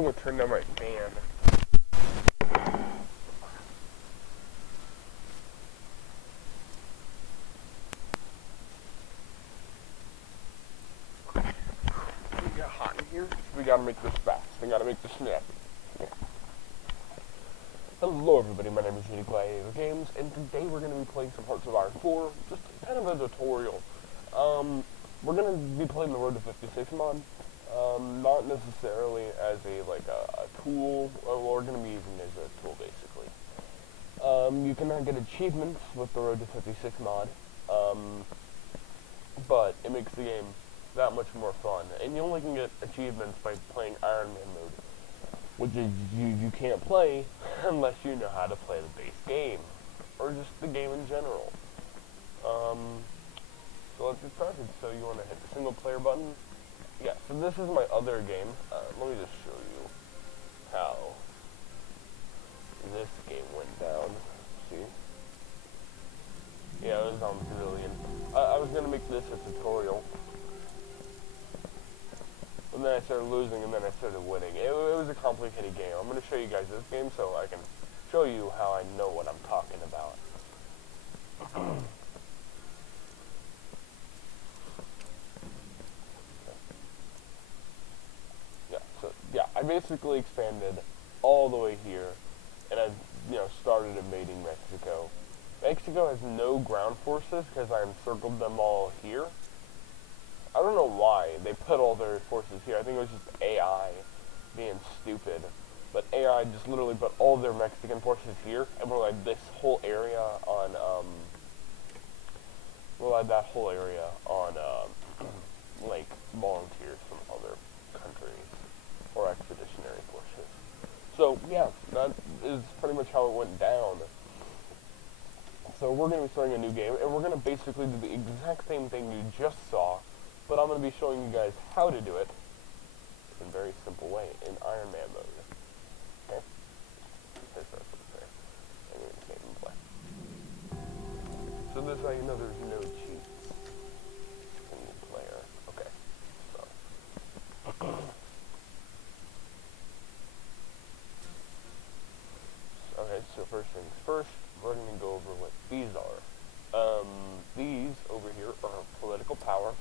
gonna go turn down my fan. We got hot in here. We gotta make this fast. We gotta make this snappy. Hello everybody, my name is HOI4 Games, and today we're going to be playing some Hearts of Iron 4, just kind of a tutorial. We're going to be playing the Road to 56 mod, not necessarily as a tool, we're going to be using it as a tool basically. You cannot get achievements with the Road to 56 mod, but it makes the game that much more fun, and you only can get achievements by playing Iron Man mode, which is you can't play unless you know how to play the base game, or just the game in general. So let's get started. So you want to hit the single player button. Yeah, so this is my other game. Let me just show you how this game went down. See? Yeah, it was on Brilliant. I was going to make this a tutorial. And then I started losing, and then I started winning. It was a complicated game. I'm going to show you guys this game so I can show you how I know what I'm talking about. I basically expanded all the way here, and I've, started invading Mexico. Mexico has no ground forces because I encircled them all here. I don't know why they put all their forces here. I think it was just AI being stupid. But AI just literally put all their Mexican forces here, and we're like this whole area on, like, volunteers from other countries, or expeditionary forces. So, yeah, that is pretty much how it went down. So we're going to be starting a new game, and we're going to basically do the exact same thing you just saw, but I'm going to be showing you guys how to do it in a very simple way, in Iron Man mode. Okay? There's our first there. I'm going to save and play. So this is how you know there's no cheats in the player. Okay. So. Okay, so first things first, we're going to go over what these are. These over here are political power.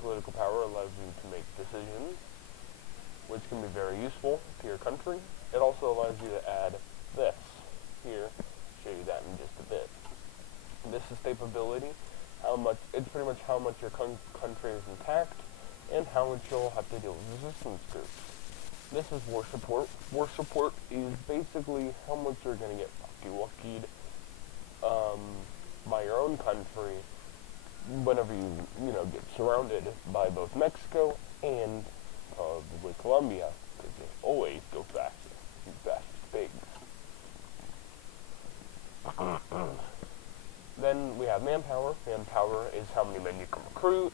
Political power allows you to make decisions, which can be very useful to your country. It also allows you to add this here. I'll show you that in just a bit. This is stability. It's pretty much how much your country is intact, and how much you'll have to deal with resistance groups. This is war support. War support is basically how much you're going to get wucky-wuckied by your own country whenever you get surrounded by both Mexico and probably Colombia, because they always go faster, you bastard pigs. Then we have manpower. Manpower is how many men you can recruit.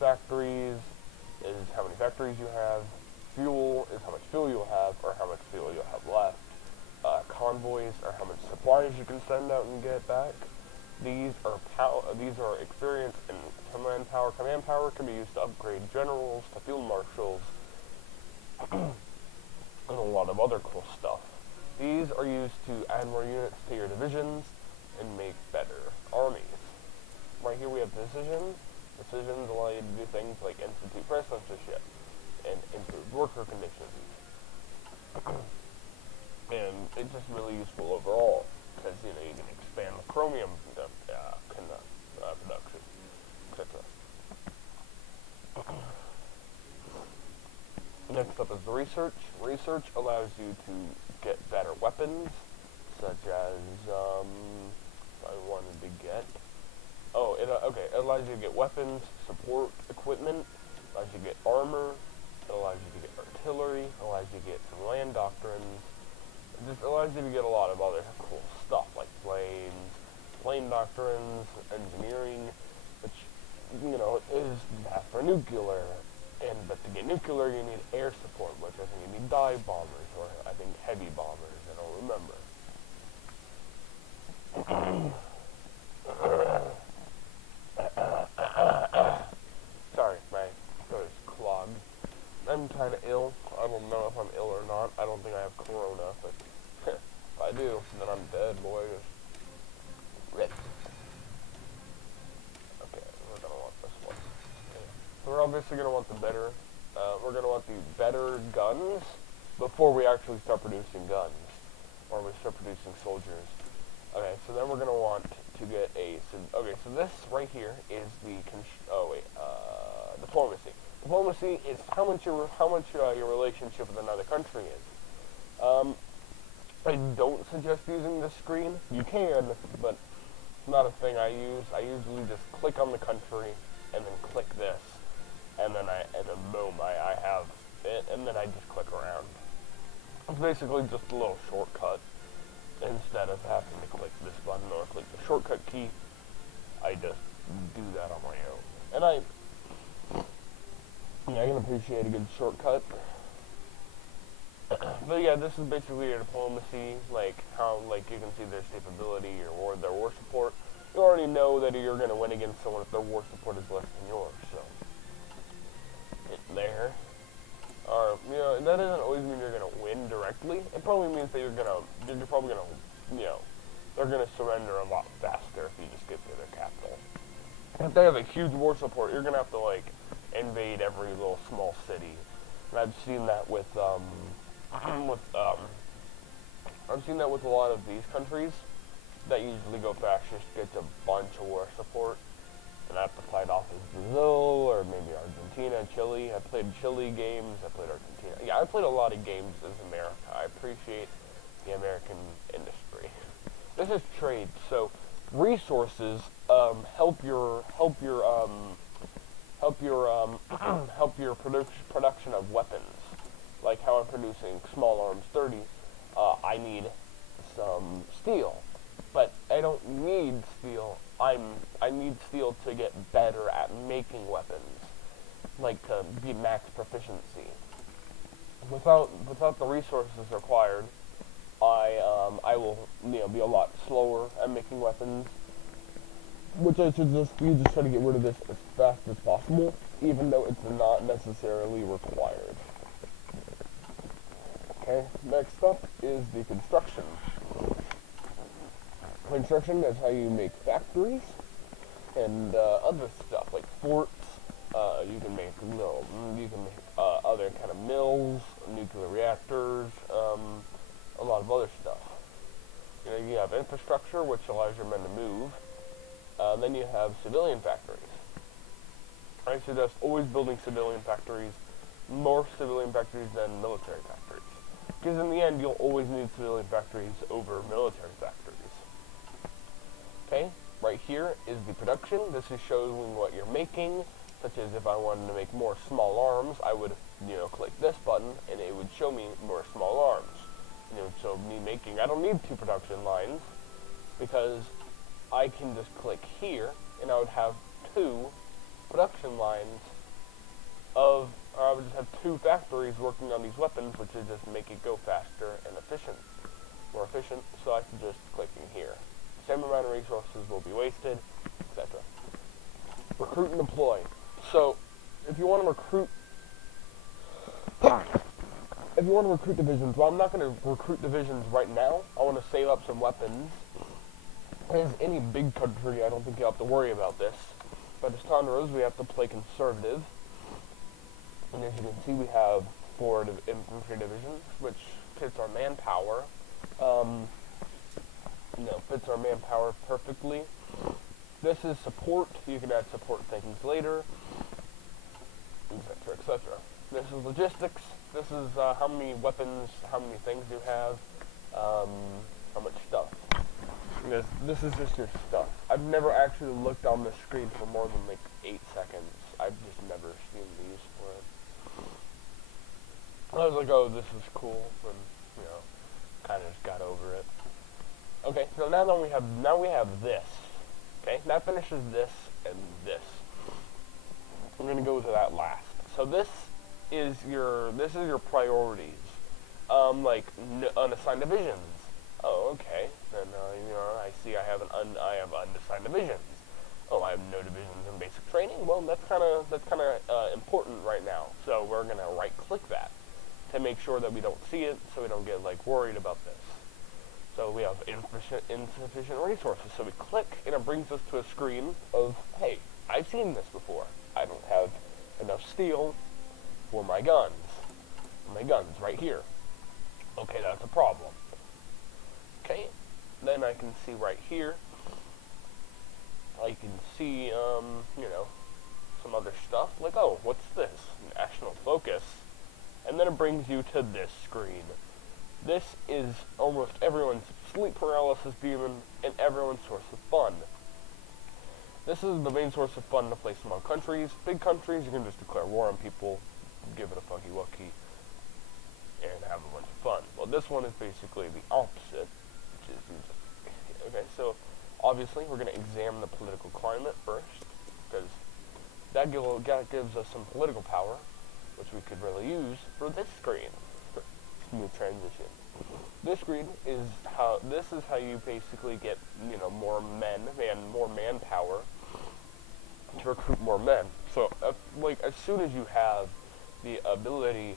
Factories is how many factories you have. Fuel is how much fuel you'll have, or how much fuel you'll have left. Convoys are how much supplies you can send out and get back. These are experience and command power. Command power can be used to upgrade generals, to field marshals, and a lot of other cool stuff. These are used to add more units to your divisions and make better armies. Right here we have decisions. Decisions allow you to do things like institute press censorship and improve worker conditions. And it's just really useful overall, because you can expand the chromium production, etc. Next up is the research. Research allows you to get better weapons, such as it allows you to get weapons, support equipment, allows you to get armor, it allows you to get artillery, allows you to get some land doctrines. It just allows you to get a lot of other cool stuff like planes, plane doctrines, engineering, which is bad for nuclear. But to get nuclear, you need air support, which I think you need dive bombers, or I think heavy bombers. I don't remember. Sorry, my throat is clogged. I'm kind of ill. I don't know not. I don't think I have corona, but if I do, then I'm dead, boy. Rip. Okay, we're gonna want this one. Okay. So we're obviously gonna want the better. We're gonna want the better guns before we actually start producing guns, or we start producing soldiers. Okay, so then we're gonna want to get a. Okay, so this right here is the. Diplomacy. Diplomacy is how much your relationship with another country is. I don't suggest using this screen. You can, but it's not a thing I use. I usually just click on the country and then click this, and then boom, I have it, and then I just click around. It's basically just a little shortcut instead of having to click this button or click the shortcut key. I just do that on my own, and I can appreciate a good shortcut. But yeah, this is basically your diplomacy, like how, like you can see their stability, their war support. You already know that you're going to win against someone if their war support is less than yours, so. There. That doesn't always mean you're going to win directly. It probably means that they're probably going to, they're going to surrender a lot faster if you just get to their capital. If they have a huge war support, you're going to have to, like, invade every little small city. And I've seen that with a lot of these countries that usually go fast, just get a bunch of war support. And I have to fight off as Brazil, or maybe Argentina, Chile. I played Chile games, I played Argentina. Yeah, I played a lot of games as America. I appreciate the American industry. This is trade, so resources help your production of weapons. Like how I'm producing small arms 30, I need some steel, but I don't need steel. I need steel to get better at making weapons, like to be max proficiency. Without the resources required, I will be a lot slower at making weapons. Which you just try to get rid of this as fast as possible, even though it's not necessarily required. Okay, next up is the construction. Construction is how you make factories and other stuff like forts. You can make other kind of mills, nuclear reactors, a lot of other stuff. You have infrastructure, which allows your men to move. Then you have civilian factories. I suggest always building civilian factories, more civilian factories than military factories. Because in the end, you'll always need civilian factories over military factories. Okay, right here is the production. This is showing what you're making, such as if I wanted to make more small arms, I would, click this button, and it would show me more small arms. And it would show me making, I don't need 2 production lines, because I can just click here, and I would have 2 production lines or I would just have 2 factories working on these weapons, which would just make it go faster and more efficient, so I can just click in here. Same amount of resources will be wasted, etc. Recruit and deploy. So, if you want to recruit divisions, well, I'm not going to recruit divisions right now. I want to save up some weapons. As any big country, I don't think you have to worry about this. But as Tonderos, we have to play conservative. And as you can see, we have 4 infantry divisions, which fits our manpower. Fits our manpower perfectly. This is support. You can add support things later, etc., etc. This is logistics. This is how many weapons, how many things you have, how much stuff. This is just your stuff. I've never actually looked on the screen for more than like 8 seconds. I've just never seen these for it. I was like, oh, this is cool, and kind of just got over it. Okay, so now we have this. Okay, that finishes this and this. I'm gonna go to that last. So this is your priorities. Like unassigned divisions. Oh, okay. Then I see I have unassigned divisions. Oh, I have no divisions in basic training. Well, that's kind of important right now. So we're gonna right-click that to and make sure that we don't see it, so we don't get like worried about this. So we have insufficient resources. So we click, and it brings us to a screen of, hey, I've seen this before. I don't have enough steel for my guns. My guns right here. Okay, that's a problem. Okay, then I can see right here. I can see, you know, some other stuff. Like, oh, what's this? National focus. And then it brings you to this screen. This is almost everyone's sleep paralysis demon and everyone's source of fun. This is the main source of fun to play small countries. Big countries, you can just declare war on people, give it a funky wucky, and have a bunch of fun. Well, this one is basically the opposite, which is music. Okay, so obviously we're going to examine the political climate first, because that gives us some political power, which we could really use for this screen. Smooth transition. This screen is how you basically get, you know, more men and more manpower to recruit more men. So, like, as soon as you have the ability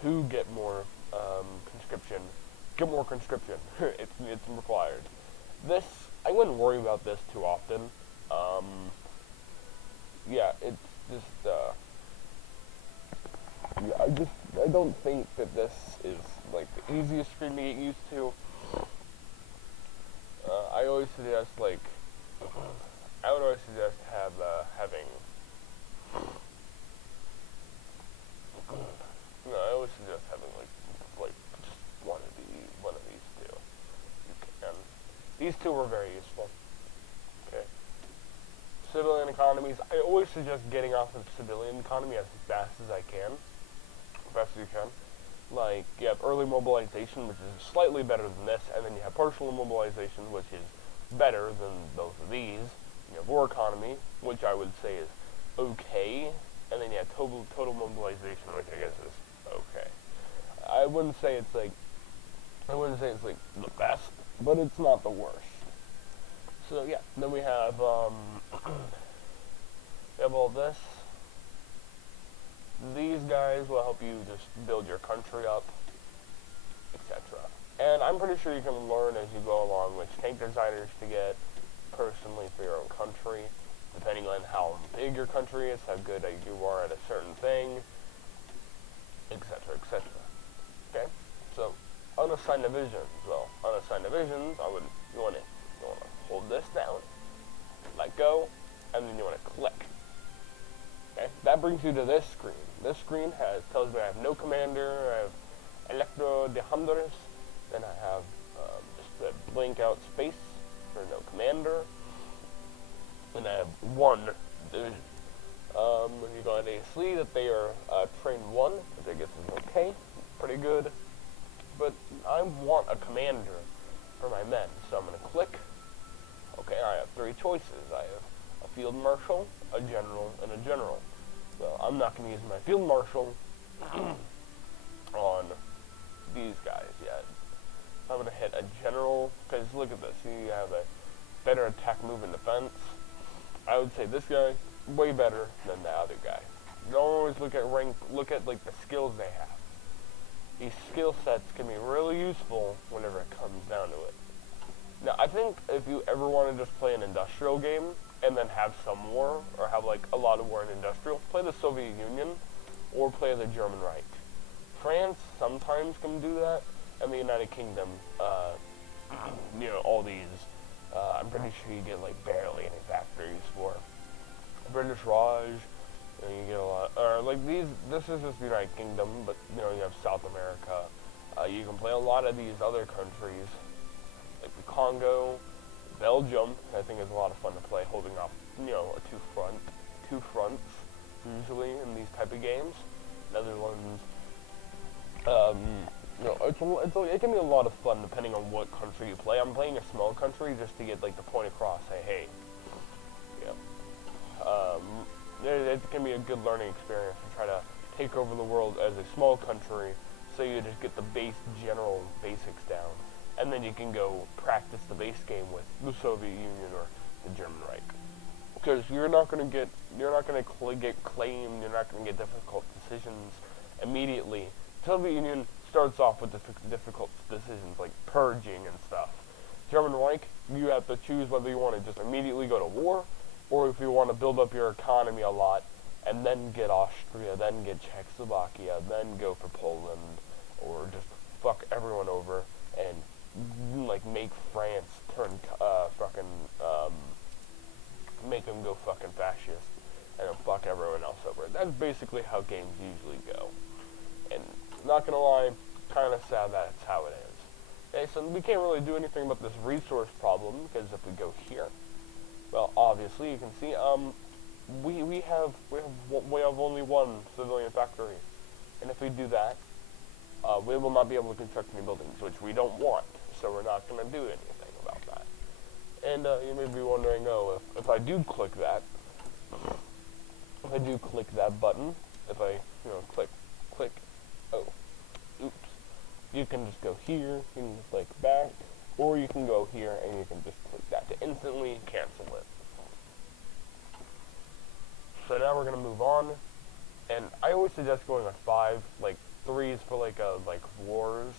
to get more conscription, it's required. This, I wouldn't worry about this too often. Yeah, it's just, yeah, I don't think that this is, like, the easiest screen to get used to. I always suggest, like, I would always suggest having, no, I always suggest having, like, just one of these two. You can. These two were very useful. Okay. Civilian economies, I always suggest getting off of civilian economy as fast as I can. Best you can. Like, you have early mobilization, which is slightly better than this, and then you have partial mobilization, which is better than both of these. You have war economy, which I would say is okay, and then you have total mobilization, which I guess is okay. I wouldn't say it's like the best, but it's not the worst. So yeah, then we have we have all this. These guys will help you just build your country up, etc. And I'm pretty sure you can learn as you go along which tank designers to get personally for your own country, depending on how big your country is, how good you are at a certain thing, etc., etc. Okay? So, unassigned divisions. Well, unassigned divisions, you want to hold this down, let go, and then you want to click. Okay? That brings you to this screen. This screen tells me I have no commander, I have electro de Honduras, then I have just a blank out space for no commander, and I have one division. You're going to see that they are train 1, which I guess is okay, pretty good, but I want a commander for my men, so I'm going to click. Okay, I have 3 choices. I have a field marshal, a general, and a general. So I'm not going to use my field marshal on these guys yet. I'm going to hit a general, because look at this, you have a better attack, move, and defense. I would say this guy, way better than the other guy. Don't always look at rank, look at like the skills they have. These skill sets can be really useful whenever it comes down to it. Now, I think if you ever want to just play an industrial game, and then have some war, or have like a lot of war in industrial, play the Soviet Union, or play the German Reich. France sometimes can do that, and the United Kingdom, you know, all these, I'm pretty sure you get like barely any factories for. British Raj, you know, you get a lot, or like this is just the United Kingdom, but you know, you have South America. You can play a lot of these other countries, like the Congo, Belgium, I think is a lot of fun to play, holding off, you know, two fronts, usually in these type of games. Netherlands, you know, it can be a lot of fun depending on what country you play. I'm playing a small country just to get like the point across. Hey, yeah. It can be a good learning experience to try to take over the world as a small country, so you just get the general basics down. And then you can go practice the base game with the Soviet Union or the German Reich. Because you're not going to get claimed, you're not going to get difficult decisions immediately Soviet Union starts off with difficult decisions like purging and stuff. German Reich, you have to choose whether you want to just immediately go to war, or if you want to build up your economy a lot, and then get Austria, then get Czechoslovakia, then go for Poland, or just fuck everyone over, and like make France turn make them go fucking fascist, and then fuck everyone else over. That's basically how games usually go. And not gonna lie, kind of sad that's how it is. Okay, so we can't really do anything about this resource problem, because if we go here, well, obviously you can see, we have only one civilian factory, and if we do that, we will not be able to construct any buildings, which we don't want, so we're not going to do anything about that. And you may be wondering, oh, if I do click that, button, if I, click, oh, oops, you can just go here, you can click back, or you can go here and you can just click that to instantly cancel it. So now we're going to move on, and I always suggest going on 5, like 3 is for like wars,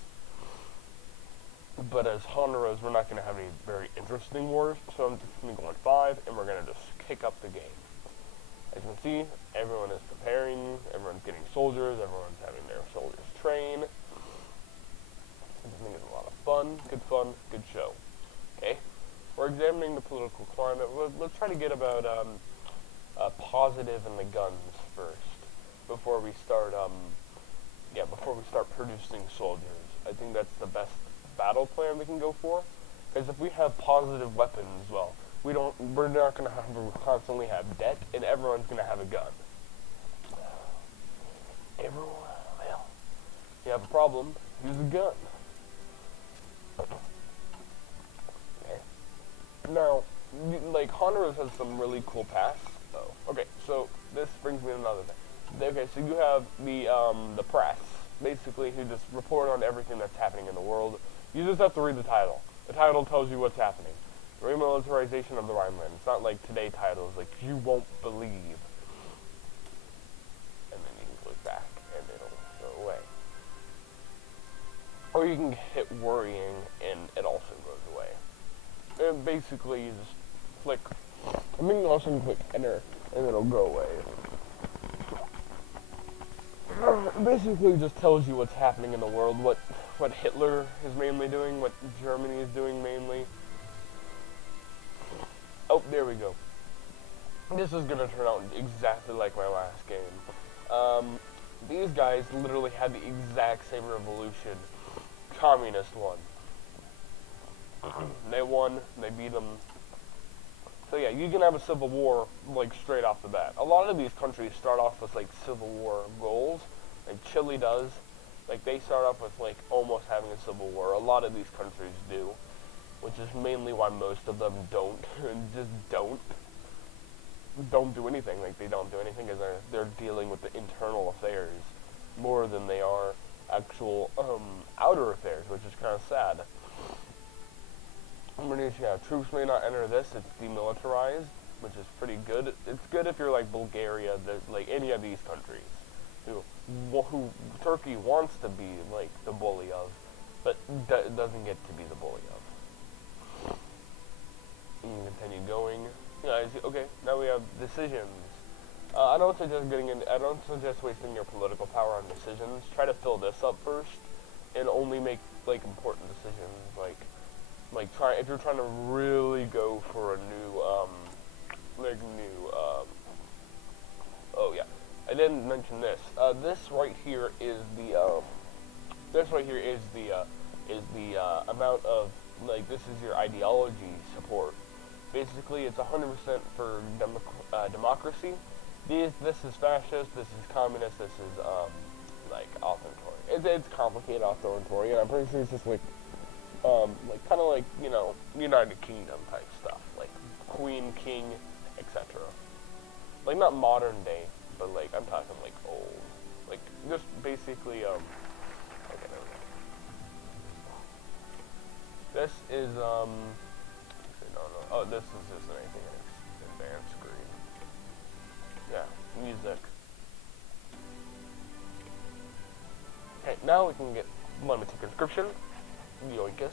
but as Honduras we're not going to have any very interesting wars, so I'm just going to go on 5, and we're going to just kick up the game. As you can see, everyone is preparing, everyone's getting soldiers, everyone's having their soldiers train. I think it's a lot of fun, good show. Okay, we're examining the political climate. Let's try to get about positive in the guns first, before we start producing soldiers. I think that's the best battle plan we can go for, because if we have positive weapons, well, we're not going to constantly have debt, and everyone's going to have a gun. Everyone, well, you have a problem, use a gun. Okay. Now, like, Honduras has some really cool paths. Oh, okay, so this brings me to another thing. Okay, so you have the press, basically, who just report on everything that's happening in the world. You just have to read the title. The title tells you what's happening. Remilitarization of the Rhineland. It's not like today titles, like, you won't believe. And then you can click back, and it'll go away. Or you can hit worrying, and it also goes away. And basically, you just click, I mean, you also click enter, and it'll go away. It basically just tells you what's happening in the world, what Hitler is mainly doing, what Germany is doing mainly. Oh, there we go. This is gonna turn out exactly like my last game. These guys literally had the exact same revolution. Communist won. They won, they beat them. So yeah, you can have a civil war, like, straight off the bat. A lot of these countries start off with, like, civil war goals, like Chile does. Like, they start off with, like, almost having a civil war. A lot of these countries do, which is mainly why most of them don't, just don't do anything. Like, they don't do anything because they're dealing with the internal affairs more than they are actual, outer affairs, which is kind of sad. Indonesia, troops may not enter this, it's demilitarized, which is pretty good. It's good if you're like Bulgaria, like any of these countries, who Turkey wants to be like the bully of, but doesn't get to be the bully of. And you continue going. Yeah, okay, now we have decisions. I don't suggest wasting your political power on decisions. Try to fill this up first, and only make like important decisions, if you're trying to really go for a new, oh yeah, I didn't mention this. This right here is the amount of, like, this is your ideology support. Basically, it's 100% for democracy. This is fascist, this is communist, this is, like, authoritarian. It's complicated authoritarian. I'm pretty sure it's just, like, kind of like, United Kingdom type stuff, like Queen, King, etc. Like, not modern day, but, like, I'm talking, like, old. Like, just basically, okay, there we go. This is, actually, no, oh, this is just anything in advanced screen. Yeah, music. Okay, now we can get limited conscription. Yoikus.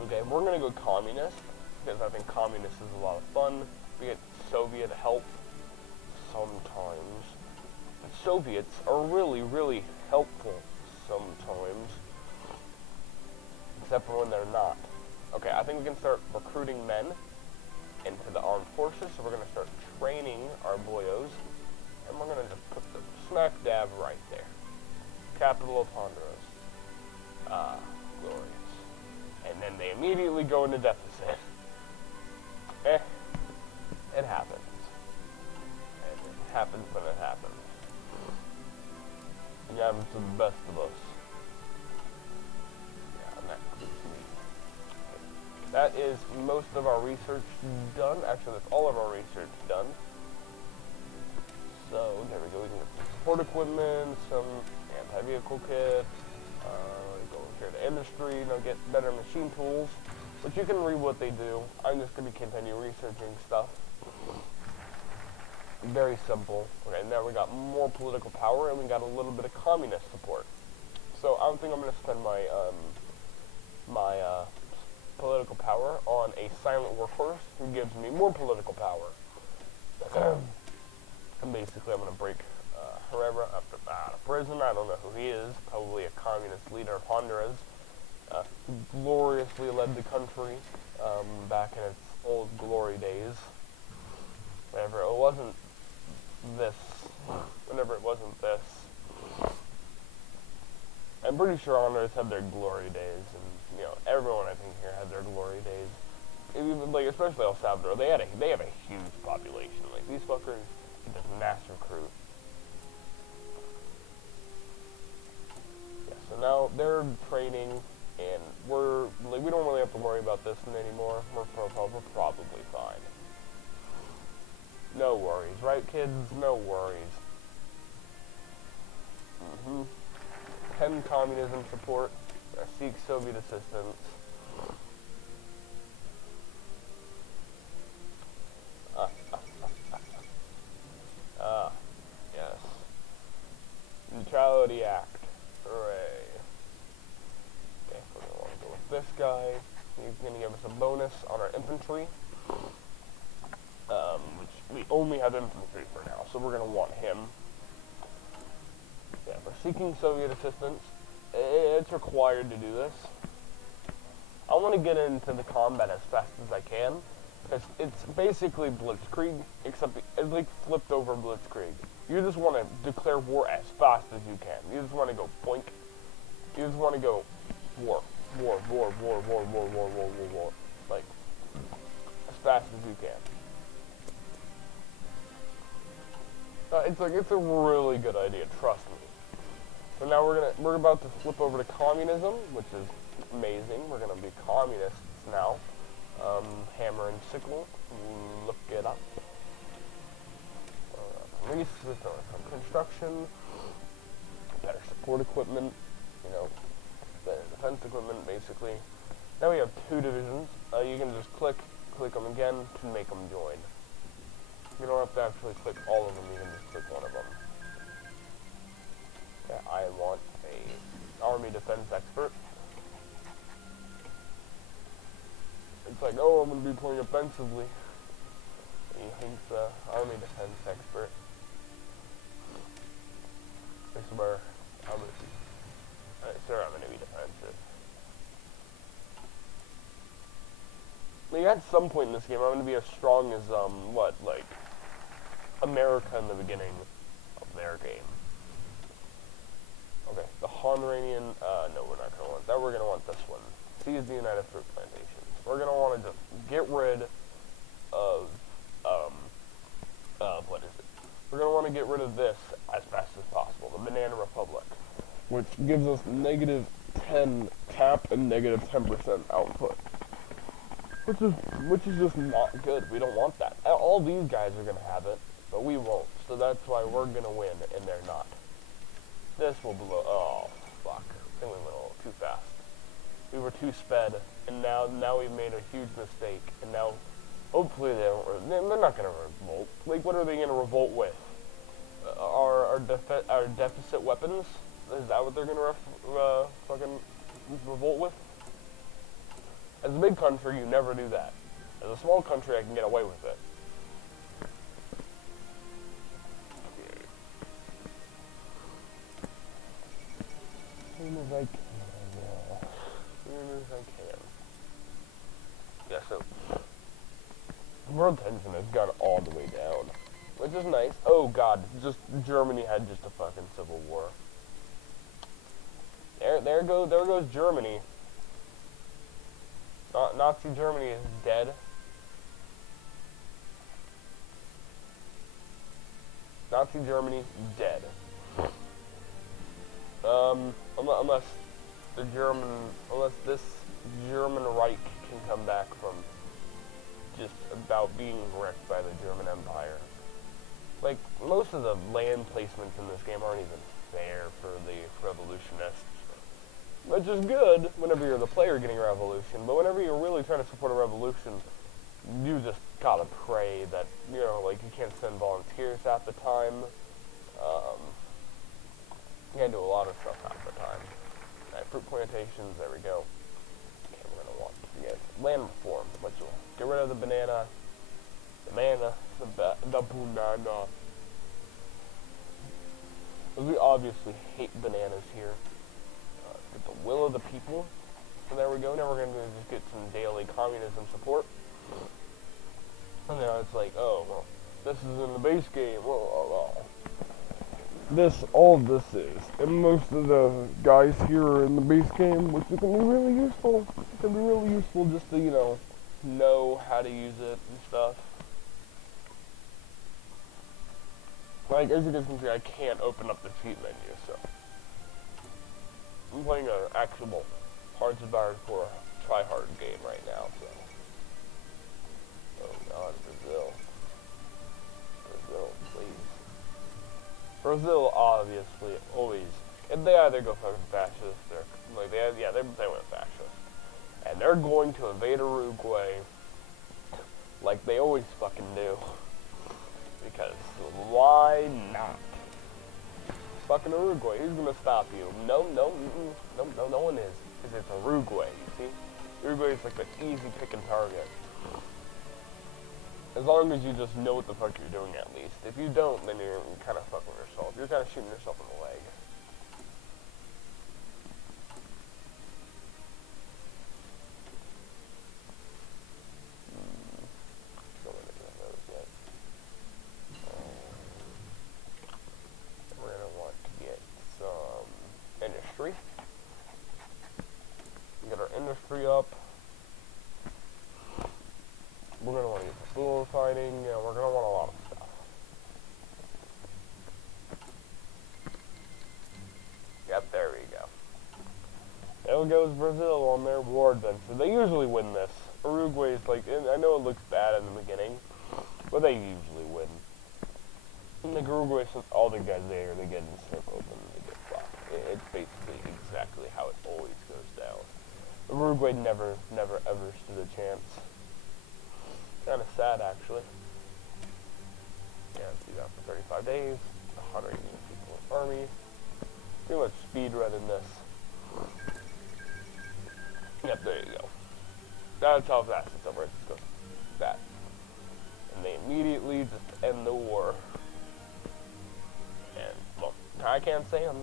Okay, we're gonna go communist, because I think communist is a lot of fun. We get Soviet help sometimes. The Soviets are really, really helpful sometimes. Except for when they're not. Okay, I think we can start recruiting men into the armed forces, so we're gonna start training our boyos. And we're gonna just put them smack dab right there. Capital of Honduras. Glorious. And then they immediately go into deficit. It happens. And it happens when it happens. It happens to the best of us. Yeah, next. Okay. That is most of our research done. Actually, that's all of our research done. So, there we go. We can get some support equipment, some anti-vehicle kits. Go here to industry, get better machine tools, which you can read what they do. I'm just going to continue researching stuff. Very simple. Okay, now we got more political power, and we got a little bit of communist support. So I think I'm going to spend my political power on a silent workforce who gives me more political power. And basically, I'm going to break Herrera out of prison. I don't know who he is. Probably a communist leader of Honduras. Gloriously led the country back in its old glory days. Whenever it wasn't this. I'm pretty sure Honduras had their glory days, and everyone I think here had their glory days. Even especially El Salvador, they have a huge population. Like these fuckers can just mass recruit. So now they're training, and we don't really have to worry about this anymore. We're probably fine. No worries, right, kids? No worries. 10 communism support. Seek Soviet assistance. Yes. Neutrality Act. Hooray. Okay, we're going to want to go with this guy. He's going to give us a bonus on our infantry. Which we only have infantry for now, so we're going to want him. Yeah, we're seeking Soviet assistance. It's required to do this. I want to get into the combat as fast as I can. It's basically Blitzkrieg, except it's like flipped over Blitzkrieg. You just want to declare war as fast as you can. You just want to go boink. You just want to go war. Like, as fast as you can. It's a really good idea, trust me. So now we're about to flip over to communism, which is amazing. We're gonna be communists now. Hammer and sickle, look it up. Construction, better support equipment, better defense equipment, basically. Now we have 2 divisions. You can just click them again to make them join. You don't have to actually click all of them, you can just click one of them. Okay, I want a army defense expert. It's like, oh, I'm going to be playing offensively. He thinks army defense expert. This is where I'm going to be. Sir, I'm going to be defensive. At some point in this game, I'm going to be as strong as, America in the beginning of their game. Okay, the Honduran, no, we're not going to want that. We're going to want this one. Seize the United Fruit Plantations. We're going to want to just get rid of, what is it? We're going to want to get rid of this as fast as possible, the Banana Republic, which gives us -10 cap and -10% output. Which is just not good. We don't want that. All these guys are going to have it, but we won't. So that's why we're going to win, and they're not. This will blow. Oh, fuck. I think we went a little too fast. We were too sped, and now we've made a huge mistake, and now hopefully they're not going to revolt. Like, what are they going to revolt with? Our our deficit weapons. Is that what they're gonna fucking revolt with? As a big country, you never do that. As a small country, I can get away with it. As soon as I can. As soon as I can. Yeah, so world tension has gone all the way down, which is nice. Oh god, just Germany had just a fucking civil war. There goes Germany. Nazi Germany is dead. Nazi Germany dead. Unless this German Reich can come back from just about being wrecked by the German Empire. Like, most of the land placements in this game aren't even fair for the revolutionists. Which is good whenever you're the player getting a revolution, but whenever you're really trying to support a revolution, you just gotta pray that, you know, like, you can't send volunteers half the time. You can't do a lot of stuff half the time. Alright, fruit plantations, there we go. Okay, we're gonna want to get land reform, which will get rid of the banana, the banana. We obviously hate bananas here. Get the will of the people. So there we go. Now we're going to just get some daily communism support. And now it's like, oh, well, this is in the base game. Well. All this is. And most of the guys here are in the base game, which can be really useful. It can be really useful just to, you know how to use it and stuff. Like, as you guys can see, I can't open up the cheat menu, so. I'm playing an actual Hearts of Hardcore try-hard game right now, so. Oh god, Brazil. Brazil, please. Brazil, obviously, always. If they either go fucking fascist, or, like, they went fascist. And they're going to invade Uruguay, like they always fucking do. Because, why not? Fucking Uruguay, who's gonna stop you? No one is. Because it's Uruguay, you see? Uruguay is like the easy picking target. As long as you just know what the fuck you're doing at least. If you don't, then you're kind of fucking yourself. You're kind of shooting yourself in the leg. We're gonna want to get some industry. Get our industry up. We're going to want to get the fuel refining, and we're going to want a lot of stuff. Yep, there we go. There goes Brazil on their war adventure. They usually win this. Uruguay is like, I know it looks bad in the beginning, but they usually win. And the Uruguay, since all the guys there, they get encircled and they get flopped. It's basically exactly how it always goes down. Uruguay never ever stood a chance. Kind of sad, actually. Yeah, do that for 35 days. 180 people in the army. Pretty much speed running this. Yep, there you go. That's how fast it's over. It just goes that. And they immediately just end the war. And, well, I can't say I'm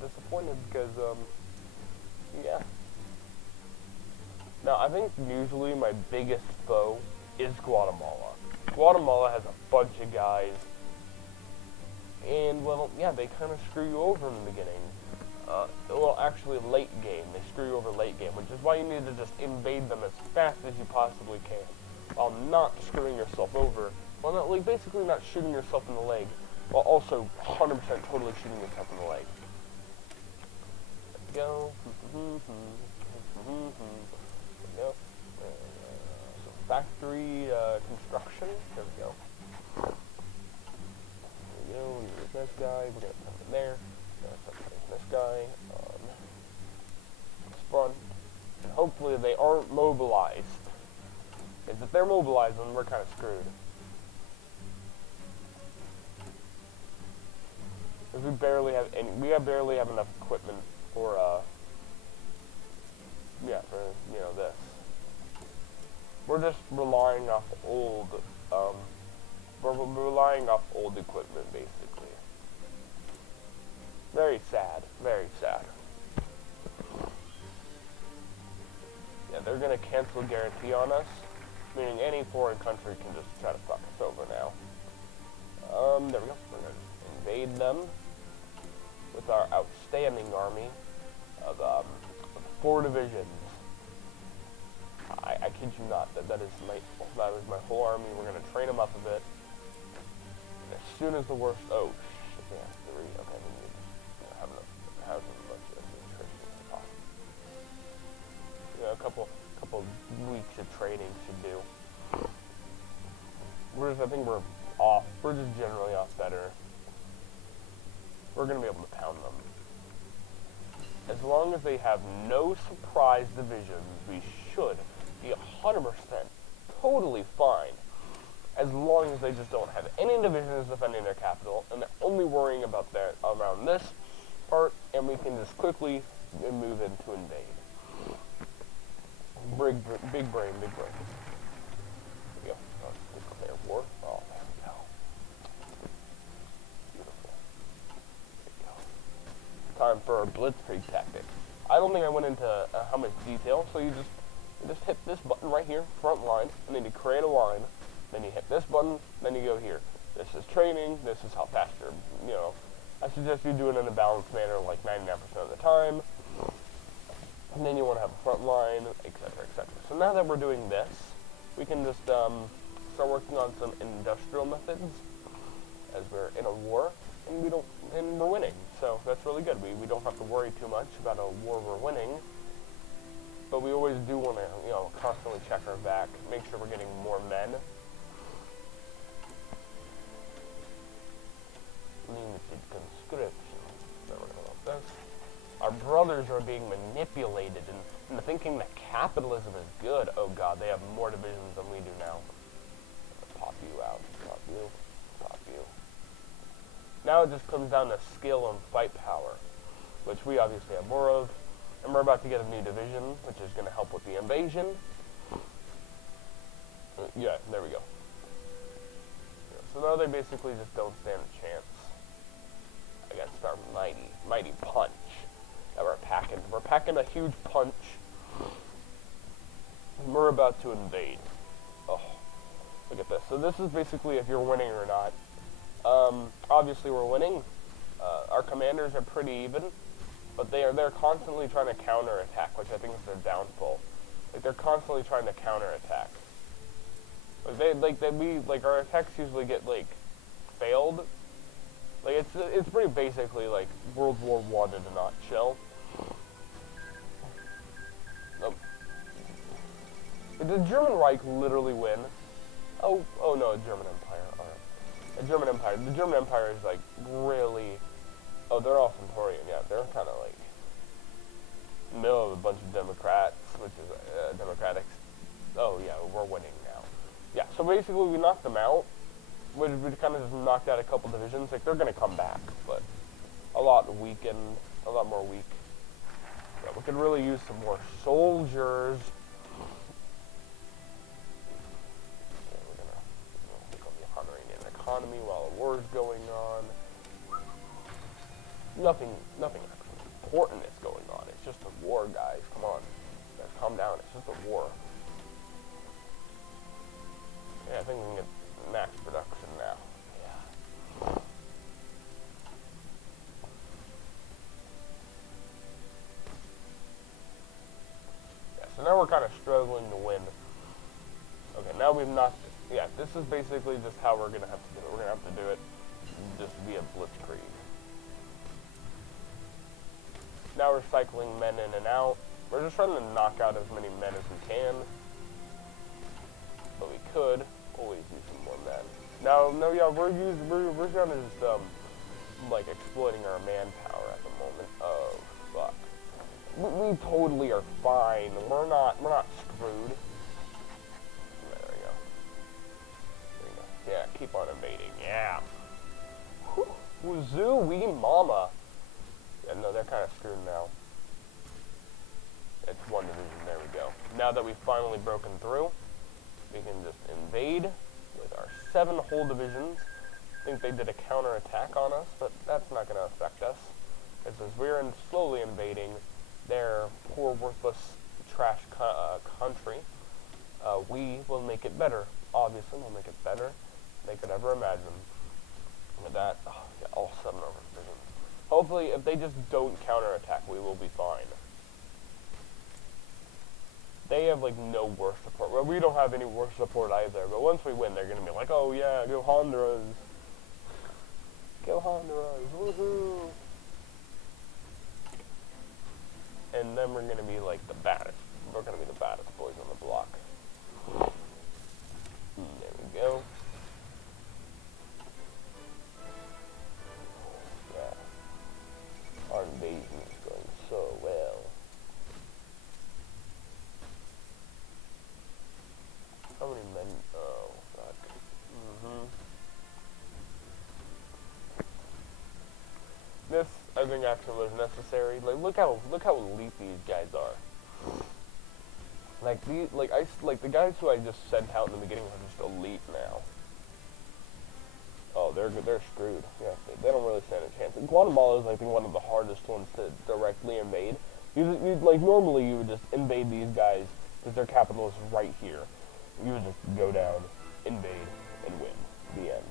disappointed because, yeah. Now, I think usually my biggest foe is Guatemala. Guatemala has a bunch of guys, and, well, yeah, they kind of screw you over in the beginning. Well, actually, late game. They screw you over late game, which is why you need to just invade them as fast as you possibly can, while not screwing yourself over. Well, not, like, basically not shooting yourself in the leg, while also 100% totally shooting yourself in the leg. There we go. Yep. So factory construction. There we go. There we go. Here's this guy. We're gonna put him in there. We're gonna put this guy on this front. And hopefully they aren't mobilized. Because if they're mobilized, then we're kind of screwed. Because we barely have enough equipment for, this. We're just relying off old, we're relying off old equipment, basically. Very sad, very sad. Yeah, they're gonna cancel guarantee on us, meaning any foreign country can just try to fuck us over now. There we go. We're gonna invade them with our outstanding army of 4 divisions. I kid you not, that is my whole army. We're gonna train them up a bit. And as soon as the worst, oh shit, yeah, 3. Okay, we need to have a bunch of administration as possible. You know, a couple weeks of training should do. I think we're off. We're just generally off better. We're gonna be able to pound them. As long as they have no surprise divisions, we should be 100% totally fine. As long as they just don't have any divisions defending their capital, and they're only worrying about around this part, and we can just quickly move in to invade. Big brain. There we go. Declare war. Oh, there we go. Beautiful. There we go. Time for our blitzkrieg tactic. I don't think I went into how much detail, so you just hit this button right here, front line, and then you create a line, then you hit this button, then you go here. This is training, this is how fast you're, I suggest you do it in a balanced manner like 99% of the time, and then you want to have a front line, etc., etc. So now that we're doing this, we can just start working on some industrial methods, as we're in a war, and we're winning, so that's really good. We don't have to worry too much about a war we're winning. But we always do want to, constantly check our back, make sure we're getting more men. Limited conscription. Never know about this. Our brothers are being manipulated into thinking that capitalism is good. Oh god, they have more divisions than we do now. Pop you out. Pop you. Now it just comes down to skill and fight power, which we obviously have more of. And we're about to get a new division, which is going to help with the invasion. Yeah, there we go. Yeah, so now they basically just don't stand a chance against our mighty punch that we're packing. We're packing a huge punch. And we're about to invade. Oh, look at this. So this is basically if you're winning or not. Obviously we're winning. Our commanders are pretty even. But they're constantly trying to counterattack, which I think is their downfall. Like they're constantly trying to counterattack. Like our attacks usually get failed. Like it's pretty basically like World War I in a nutshell. Did the German Reich literally win? Oh no, German Empire. Alright. The German Empire. The German Empire is really. Oh, they're all Centaurian, yeah, they're kind of middle of a bunch of Democrats, which is, Democrats. Oh, yeah, we're winning now. Yeah, so basically we knocked them out. We kind of just knocked out a couple divisions. They're going to come back, but a lot more weak. Yeah, we could really use some more soldiers. Okay, we're going to be honoring an economy while a war is going on. Nothing actually important is going on. It's just a war, guys. Come on. Guys, calm down. It's just a war. Yeah, I think we can get max production now. Yeah. Yeah, so now we're kind of struggling to win. Okay, now we've knocked... Yeah, this is basically just how we're going to have to do it. We're going to have to do it just via blitzkrieg. Now we're cycling men in and out. We're just trying to knock out as many men as we can. But we could always use some more men. No, yeah, we're kind of just, exploiting our manpower at the moment. Oh, fuck. We totally are fine. We're not screwed. There we go. Yeah, keep on invading. Yeah. Whew. Wazoo wee mama. Yeah, no, they're kind of screwed now. It's one division, there we go. Now that we've finally broken through, we can just invade with our 7 whole divisions. I think they did a counterattack on us, but that's not going to affect us. It says we're slowly invading their poor, worthless, trash country. We will make it better. Obviously, we'll make it better than they could ever imagine. With that, yeah, all 7 of our divisions. Hopefully, if they just don't counterattack, we will be fine. They have, like, no war support. Well, we don't have any war support either, but once we win, they're going to be like, oh yeah, go Honduras. Go Honduras, woohoo! And then we're going to be, like, the baddest. We're going to be the baddest boys on the block. There we go. Yeah. Our invasion is going so well. How many men? Oh, fuck. This, I think, actually was necessary. Like, look how elite these guys are. Like the guys who I just sent out in the beginning are just elite now. Oh, they're screwed. Yeah, they don't really stand a chance. And Guatemala is, I think, one of the hardest ones to directly invade. Like, normally you would just invade these guys because their capital is right here. You would just go down, invade, and win. The end.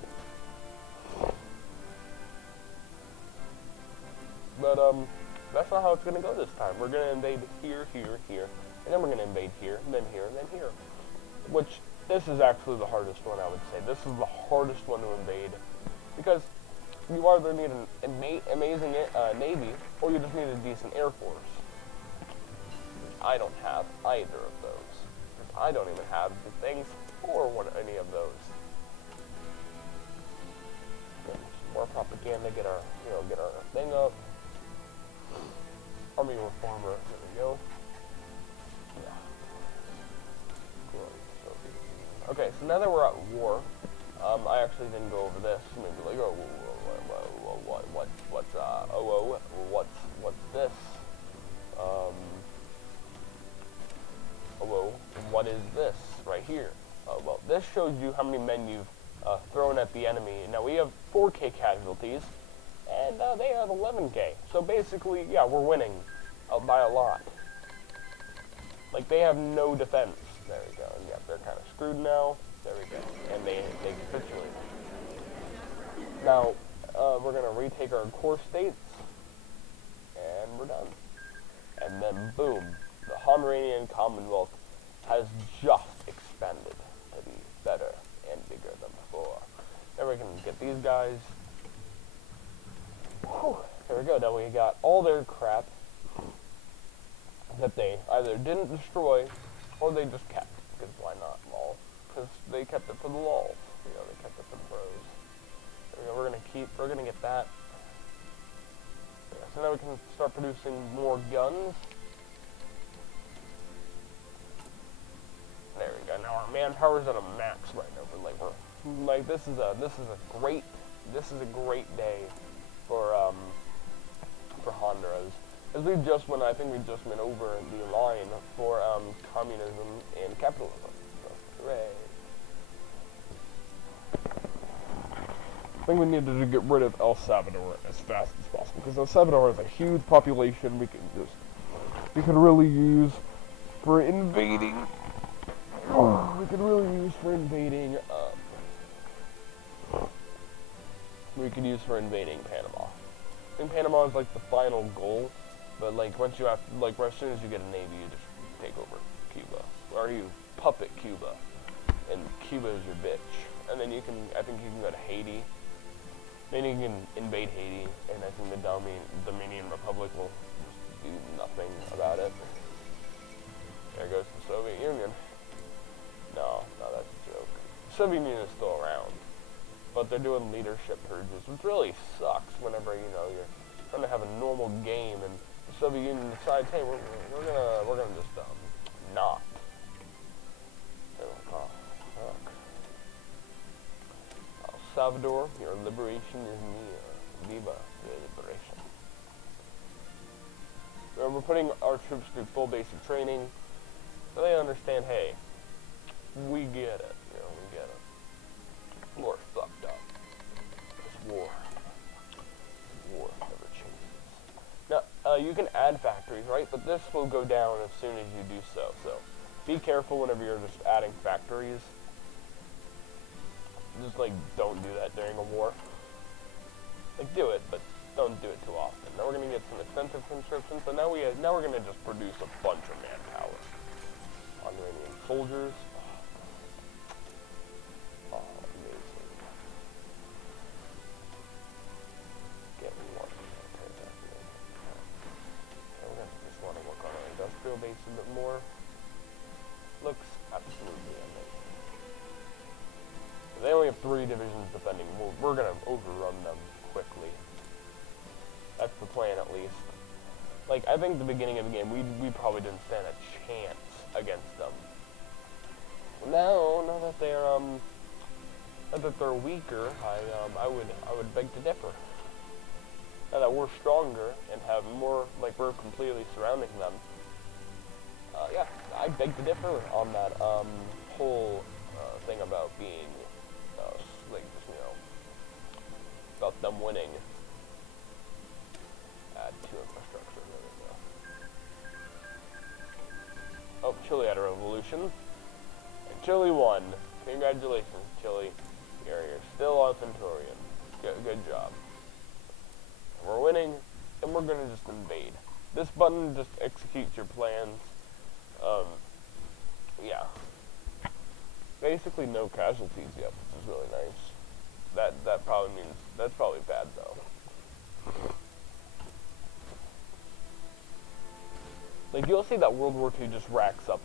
But, that's not how it's gonna go this time. We're gonna invade here, here, here, and then we're gonna invade here, and then here, and then here. Which, this is actually the hardest one, I would say. This is the hardest one to invade. Because you either need an amazing navy, or you just need a decent air force. I don't have either of those. I don't even have the things for any of those. Some more propaganda, get our thing up. Army reformer, there we go. Yeah. Okay, so now that we're at war, I actually didn't go over this. Maybe like, oh, what's this? What is this right here? Well, this shows you how many men you've thrown at the enemy. Now we have 4K casualties, and they have 11K. So basically, yeah, we're winning by a lot. Like, they have no defense. There we go. Yeah, they're kind of screwed now. There we go. And they capitulate. Now, we're going to retake our core states, and we're done. And then, boom, the Honduran Commonwealth has just expanded to be better and bigger than before. Then we can get these guys. Whew, there we go. Now we got all their crap that they either didn't destroy or they just kept. Because why not, lol? Because they kept it for the lols. You know, they kept it for the pros. There we go. We're gonna get that. Yeah, so now we can start producing more guns. There we go. Now our manpower's at a max right now. We're like this is a great day for Honduras. As I think we just went over the line for communism and capitalism. So, hooray. I think we needed to get rid of El Salvador as fast as possible because El Salvador has a huge population we could really use for invading. We could really use for invading. We could use for invading Panama. I think Panama is like the final goal, but like once you have, like as soon as you get a navy, you just take over Cuba, or you puppet Cuba, and Cuba is your bitch. And then I think you can go to Haiti. Then you can invade Haiti, and I think the Dominican Republic will just do nothing about it. There goes the Soviet Union. No, that's a joke. The Soviet Union is still around, but they're doing leadership purges, which really sucks whenever, you know, you're trying to have a normal game and the Soviet Union decides, hey, we're gonna just, not. Oh, fuck. El Salvador, your liberation is near. we're putting our troops through full basic training, so they understand, hey, we get it, you know, we get it. War's fucked up. It's war. War never changes. Now, you can add factories, right? But this will go down as soon as you do so. So, be careful whenever you're just adding factories. Just, like, don't do that during a war. Like, do it, but don't do it too often. Now we're gonna get some extensive conscription, so now we're gonna just produce a bunch of manpower. Iranian soldiers. Oh, amazing. Get one. Okay, that's good. Okay, we're gonna just want to work on our industrial base a bit more. Looks absolutely amazing. They only have 3 divisions defending. We're gonna overrun them quickly. That's the plan, at least. Like, I think at the beginning of the game, we probably didn't stand a chance against them. Now that they're weaker, I would beg to differ. Now that we're stronger and have more, like, we're completely surrounding them. Yeah, I beg to differ on that whole thing about being, like, you know, about them winning. Add 2 infrastructure. There we go. Oh, Chile had a revolution. And Chile won. Congratulations, Chile. You're still on Centurion. Good job. And we're winning, and we're gonna just invade. This button just executes your plans. Yeah. Basically no casualties yet, which is really nice. That probably means, that's probably bad though. Like, you'll see that World War II just racks up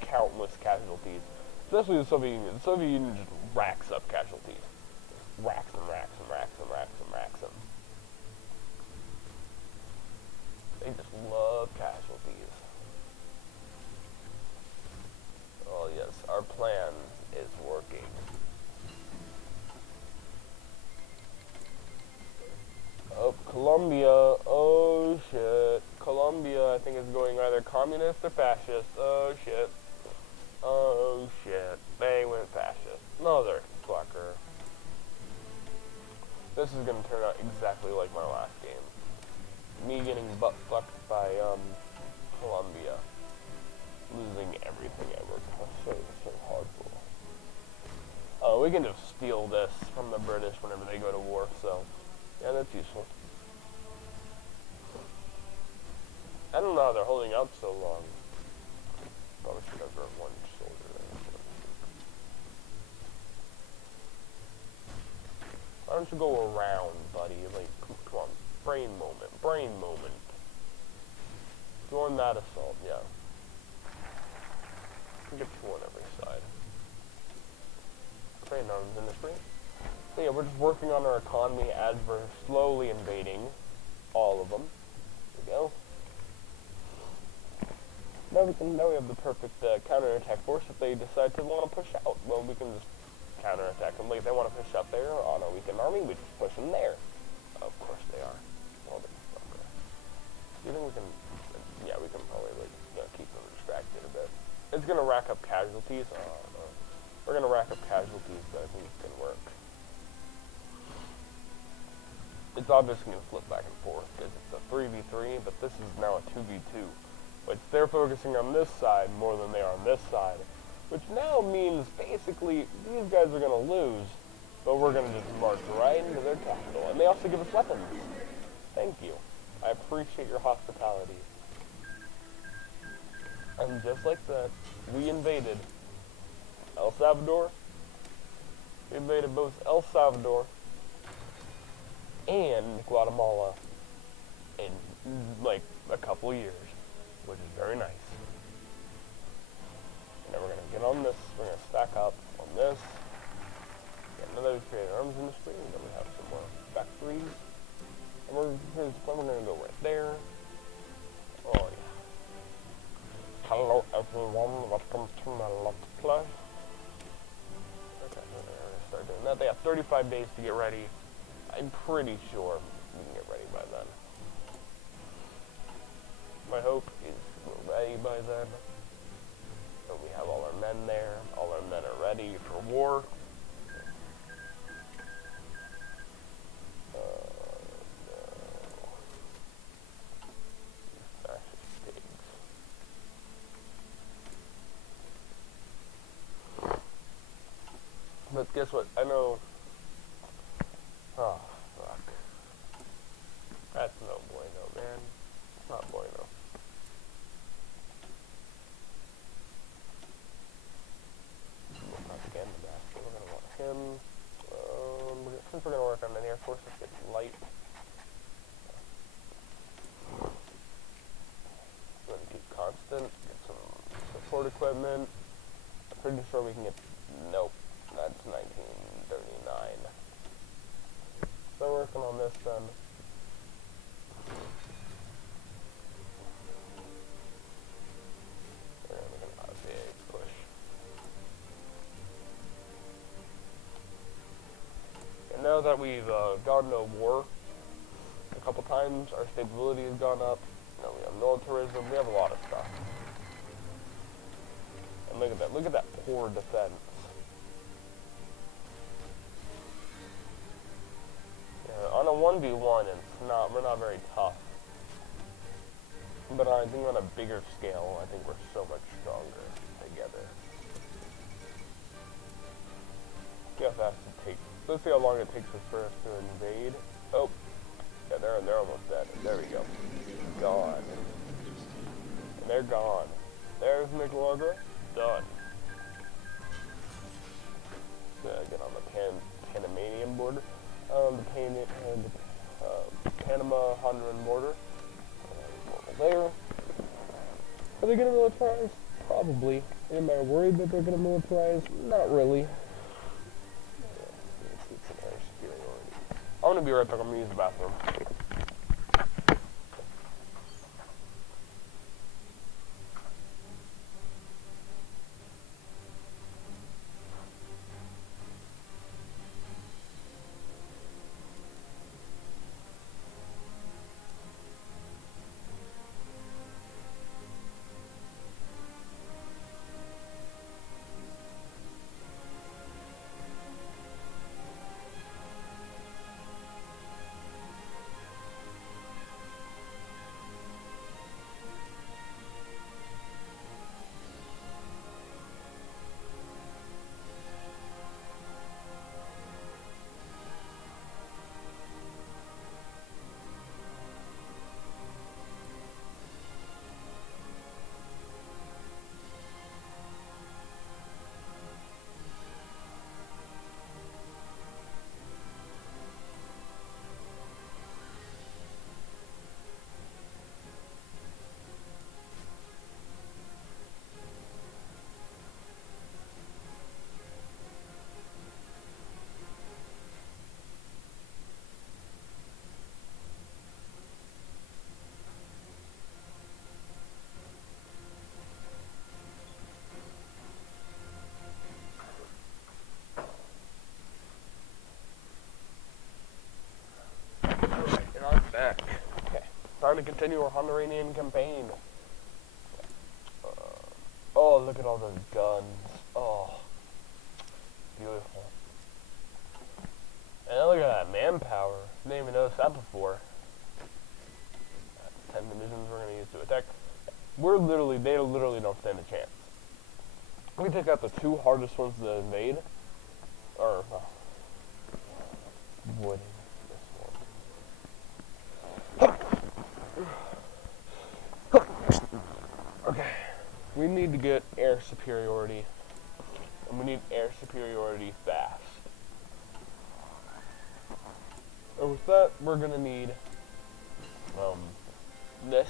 countless casualties. Especially the Soviet Union. The Soviet Union just racks up casualties. Just racks and racks and racks and racks and racks them. They just love casualties. Oh yes, our plan is working. Oh, Colombia. Oh shit. Colombia, I think, is going either communist or fascist. Oh shit. Oh shit. They went fascist. Mother fucker. This is gonna turn out exactly like my last game. Me getting butt fucked by Colombia. Losing everything I worked so hard for. Oh, we can just steal this from the British whenever they go to war, so yeah, that's useful. I don't know how they're holding out so long. Probably should have brought 1 soldier there. Why don't you go around, buddy? Like, come on. Brain moment. Brain moment. Join that assault, yeah. Get 2 on every side. Train arms industry. So yeah, we're just working on our economy as we're slowly invading all of them. There we go. Now we have the perfect counterattack force if they decide to want to push out. Well, we can just counterattack them. Like, if they want to push up there on a weakened army, we just push them there. Of course they are. Well, okay. Do you think we can? Yeah, we can probably, like, you know, keep them distracted a bit. It's gonna rack up casualties. No. We're gonna rack up casualties, but I think it can work. It's obviously gonna flip back and forth because it's a 3v3, but this is now a 2v2. Which they're focusing on this side more than they are on this side. Which now means basically these guys are gonna lose, but we're gonna just march right into their capital. And they also give us weapons. Thank you. I appreciate your hospitality. And just like that, we invaded El Salvador. We invaded both El Salvador and Guatemala in like a couple years, which is very nice. And then we're gonna get on this. We're gonna stack up on this. Get another create arms industry, and then we have some more factories. And we're gonna go right there. Oh yeah. Hello everyone, welcome to my Let's Play. Okay, we're gonna start doing that. They have 35 days to get ready. I'm pretty sure we can get ready by then. my hope is we're ready by then. And we have all our men there. All our men are ready for war. But guess what? I know. Oh, fuck. That's no bueno, man. It's not bueno. Again, the master. We're gonna want him. Since we're gonna work on an Air Force, let's get light. We're gonna keep constant. Get some support equipment. I'm pretty sure we can get. Nope. That's 1939. So working on this then. We're gonna make an push. And now that we've gone to war a couple times, our stability has gone up. You know, we have militarism. We have a lot of stuff. And look at that. Look at that poor defense. On a 1v1, we're not very tough. But I think on a bigger scale, I think we're so much stronger together. See how fast it takes. Let's see how long it takes us for us to invade. Oh, yeah, they're almost dead. There we go. Gone. And they're gone. There's Nicaragua. Done. Get on the Panamanian border. The Panama-Honduran border. There. Are they going to militarize? Probably. Am I worried that they're going to militarize? Not really. Let's get some air superiority. I'm going to be right back. I'm going to use the bathroom. Back. Okay. Time to continue our Honduranian campaign. Oh, look at all those guns. Oh. Beautiful. And look at that manpower. Didn't even notice that before. That's 10 divisions we're going to use to attack. They literally don't stand a chance. We take out the two hardest ones to invade. Or, wood. Okay, we need to get air superiority, and we need air superiority fast. And with that, we're gonna need this.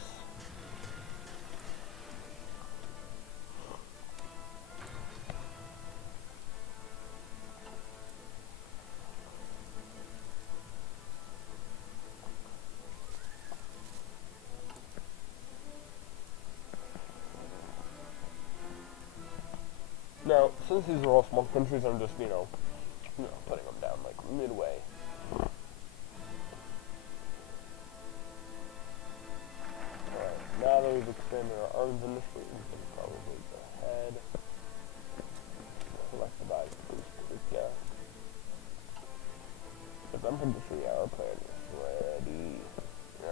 Now, since these are all small countries, I'm just, putting them down, like, midway. Alright, now that we've expand our arms initially. We can probably go ahead. Collectivize boost, yeah. Because I'm pretty sure our plan is ready.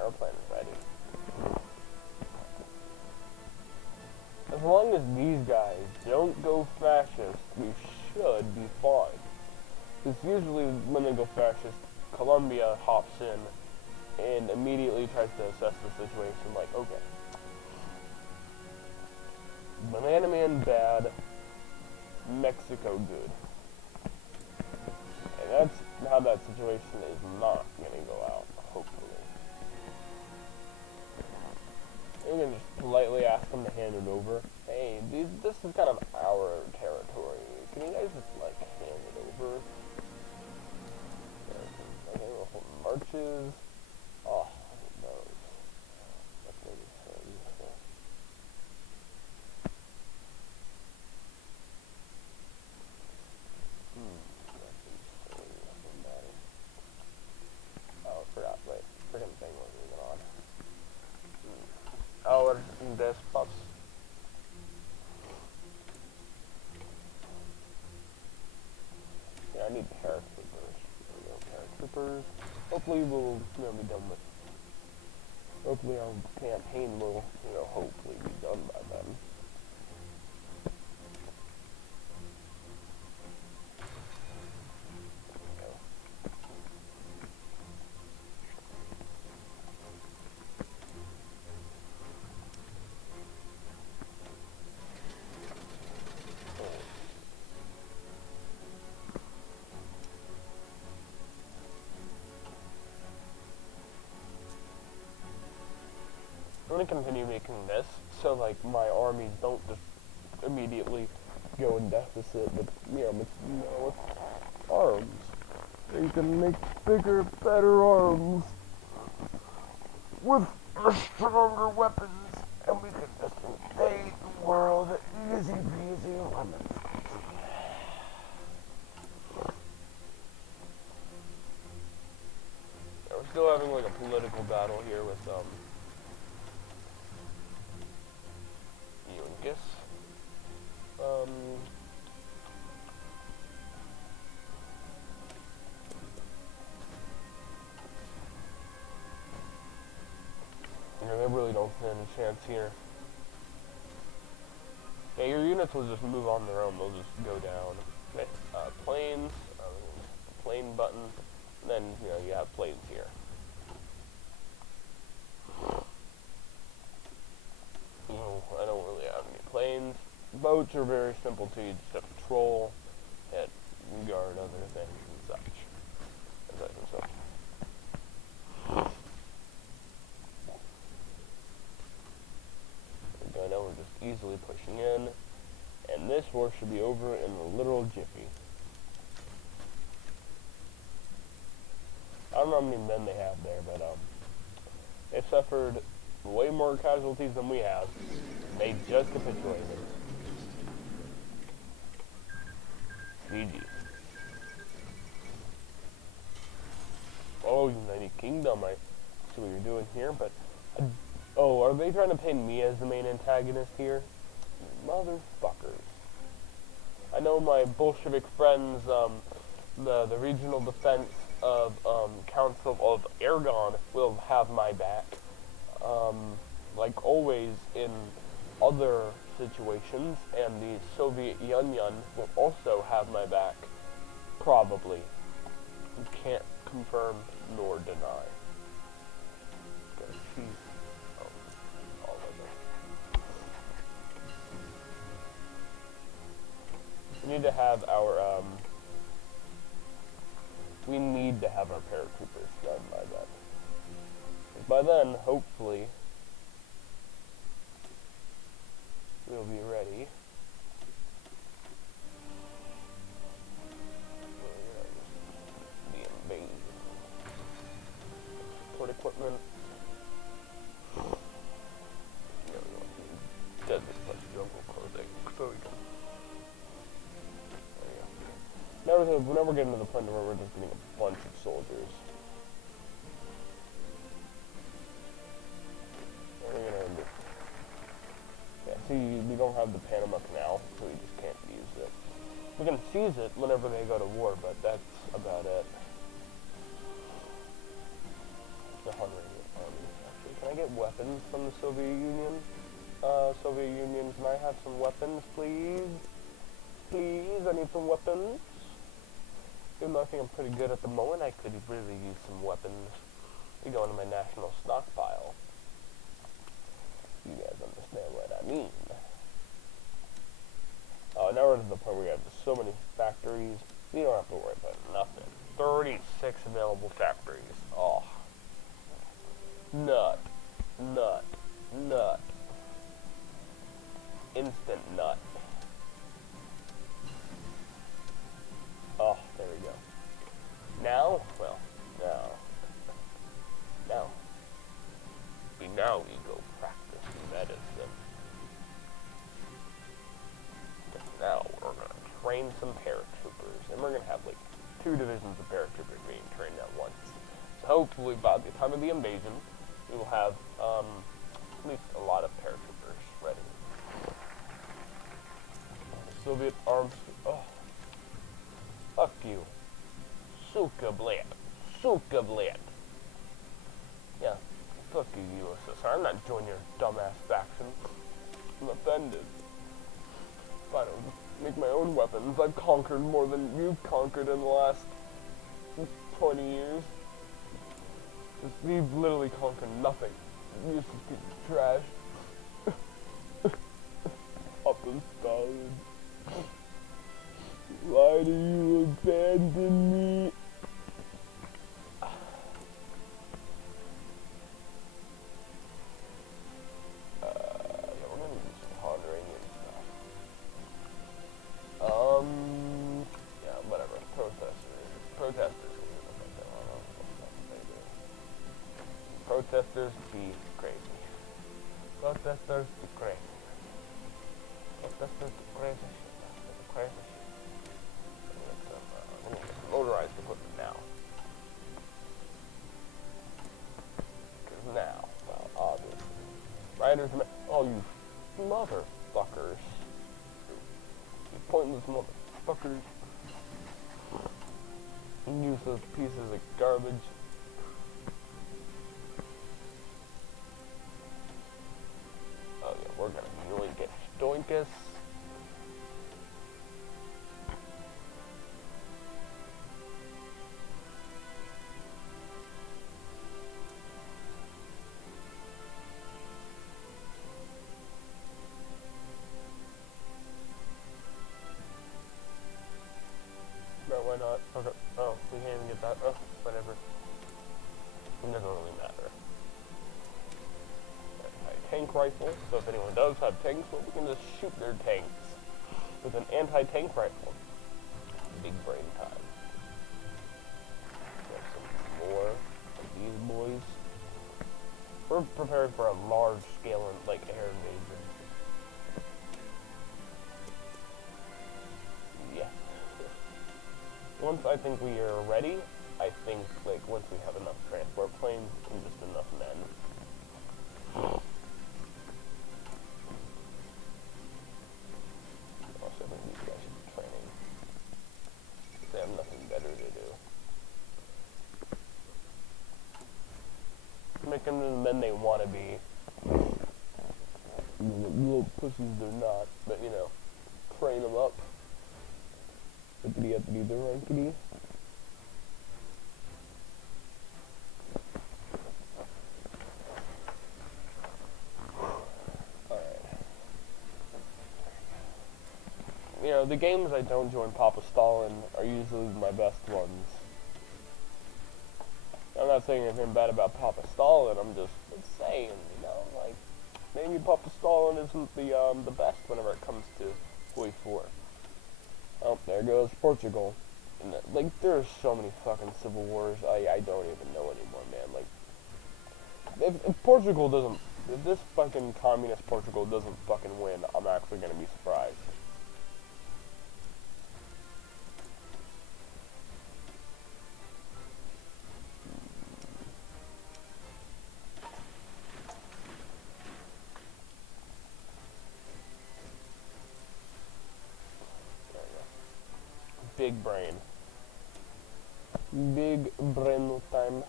Our plan is ready. As long as these guys don't go fascist, we should be fine. Because usually when they go fascist, Colombia hops in and immediately tries to assess the situation like, okay, Banana Man bad, Mexico good. And that's how that situation is not going to go out, hopefully. We're going to just politely ask them to hand it over. Hey, this is kind of our territory. Can you guys just, like, hand it over? Okay, we'll hold marches. Oh, those. That's going to be so useful. Oh, I forgot. Wait, freaking thing wasn't even on. Oh, and this puffs. Yeah, I need paratroopers. There we go, paratroopers. Hopefully we'll, be done with. Hopefully our campaign will, hopefully be done by then. I'm going to continue making this, so like my armies don't just immediately go in deficit, but with arms. You can make bigger, better arms with stronger weapons, and we can just invade the world easy peasy lemon. We're still having like a political battle here with Guess. They really don't stand a chance here. Yeah, your units will just move on their own. They'll just go down. Okay, planes, plane button, and then, you have planes here. I don't really have any planes. Boats are very simple too. You just have to patrol, hit, guard other things and such. Okay, now we're just easily pushing in, and this war should be over in a literal jiffy. I don't know how many men they have there, but they suffered way more casualties than we have. They just capitulated. GG. Oh, United Kingdom, I see what you're doing here, but... oh, are they trying to paint me as the main antagonist here? Motherfuckers. I know my Bolshevik friends, the Regional Defense of Council of Aragon will have my back. Like always in other situations, and the Soviet Union will also have my back, probably. You can't confirm nor deny. All of it. We need to have our, we need to have our paratroopers done by then. By then, hopefully, we'll be ready. The invasion. Support equipment. Desert plus jungle clothing. So we go. There you go. Now we're getting to the point where we're just getting a bunch of soldiers. What are we gonna do? have the Panama Canal, so we just can't use it. We can seize it whenever they go to war, but that's about it. The Hungarian army. Actually, can I get weapons from the Soviet Union? Soviet Union, can I have some weapons, please? Please, I need some weapons. Even though I think I'm pretty good at the moment, I could really use some weapons. We go into my national stockpile. You guys understand what I mean. Oh, now we're to the point where we have so many factories. We don't have to worry about nothing. 36 available factories. Oh. Nut. Nut. Nut. Instant nut. Oh, there we go. Now, well, now we go practice medicine. Now we're gonna train some paratroopers, and we're gonna have like 2 divisions of paratroopers being trained at once. So hopefully by the time of the invasion, we will have at least a lot of paratroopers ready. Soviet arms. Oh, fuck you. Suka blat. Suka blat. Yeah, fuck you, USSR. I'm not joining your dumbass faction. I'm offended. If I don't make my own weapons, I've conquered more than you've conquered in the last 20 years. We've literally conquered nothing. You used to be trash. Papa Stalin. Why do you abandon me? Yeah, we're gonna do some Hungarian stuff. Yeah, whatever. Protesters. Protesters be crazy. Protesters be crazy. Protesters be crazy. That's crazy shit. I'm gonna get some motorized equipment now. Because now, well, obviously. Riders, oh, you motherfuckers. You pointless motherfuckers. You useless pieces of garbage. Oh yeah, we're gonna yoink it. Stoinkus. No, why not? Okay. Oh, we can't even get that. Oh, whatever. It doesn't really matter. Anti-tank rifle. So if anyone does have tanks, well, we can just shoot their tanks with an anti-tank rifle. Big brain time. We have some more of these boys. We're prepared for a large scale and like air invasion. Yeah. Once I think we are ready, I think like once we have enough transport planes and just enough men. Also, I think these guys should be training. They have nothing better to do. Make them the men they want to be. Little pussies they're not, but you know, train them up. Uppity uppity the rankity. Alright. You know, the games I don't join Papa Stalin are usually my best ones. I'm not saying anything bad about Papa Stalin, I'm just saying, you know, like, maybe Papa Stalin isn't the best whenever it comes to HOI4. Oh, there goes Portugal. And, like, there's so many fucking civil wars, I don't even know anymore, man. Like, if Portugal doesn't, if this fucking communist Portugal doesn't fucking win, I'm actually gonna be surprised. big brain. Big brain time.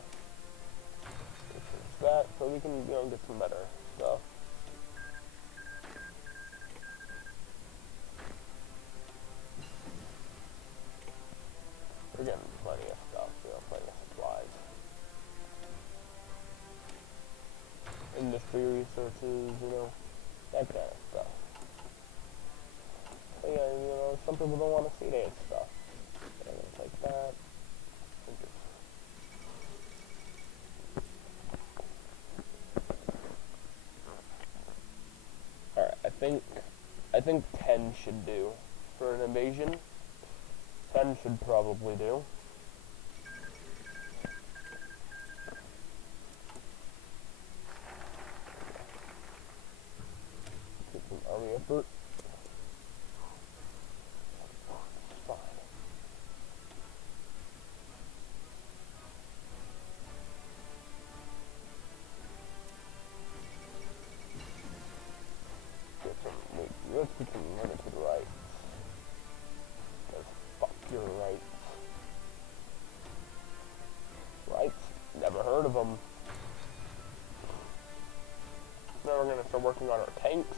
This is that, so we can, you know, get some better stuff. We're getting plenty of stuff, you know, plenty of supplies. Industry resources, you know, that kind of stuff. So yeah, you know, some people don't want to see that stuff. And it's like that. Alright, I think 10 should do for an invasion. 10 should probably do. Get some army effort. It's fine. Let's get some limited rights. Because fuck your rights. Rights? Never heard of them. Now we're gonna start working on our tanks.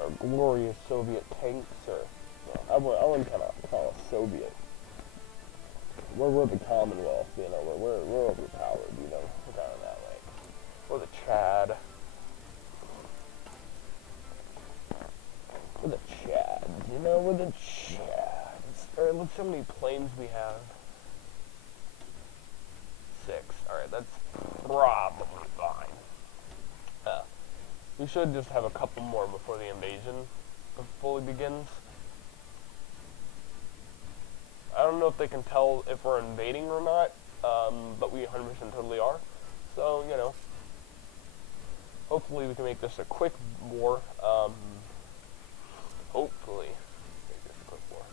Our glorious Soviet tanks, or well, I wouldn't kind of call it Soviet. We're the Commonwealth, you know. We're overpowered, you know. We're kind of that way. We're the Chad. We're the Chads, you know. We're the Chads. Alright, look how many planes we have. 6. Alright, that's probably fine. We should just have a couple more before the invasion fully begins. I don't know if they can tell if we're invading or not, but we 100% totally are. So, you know, hopefully we can make this a quick war. Hopefully make this a quick war.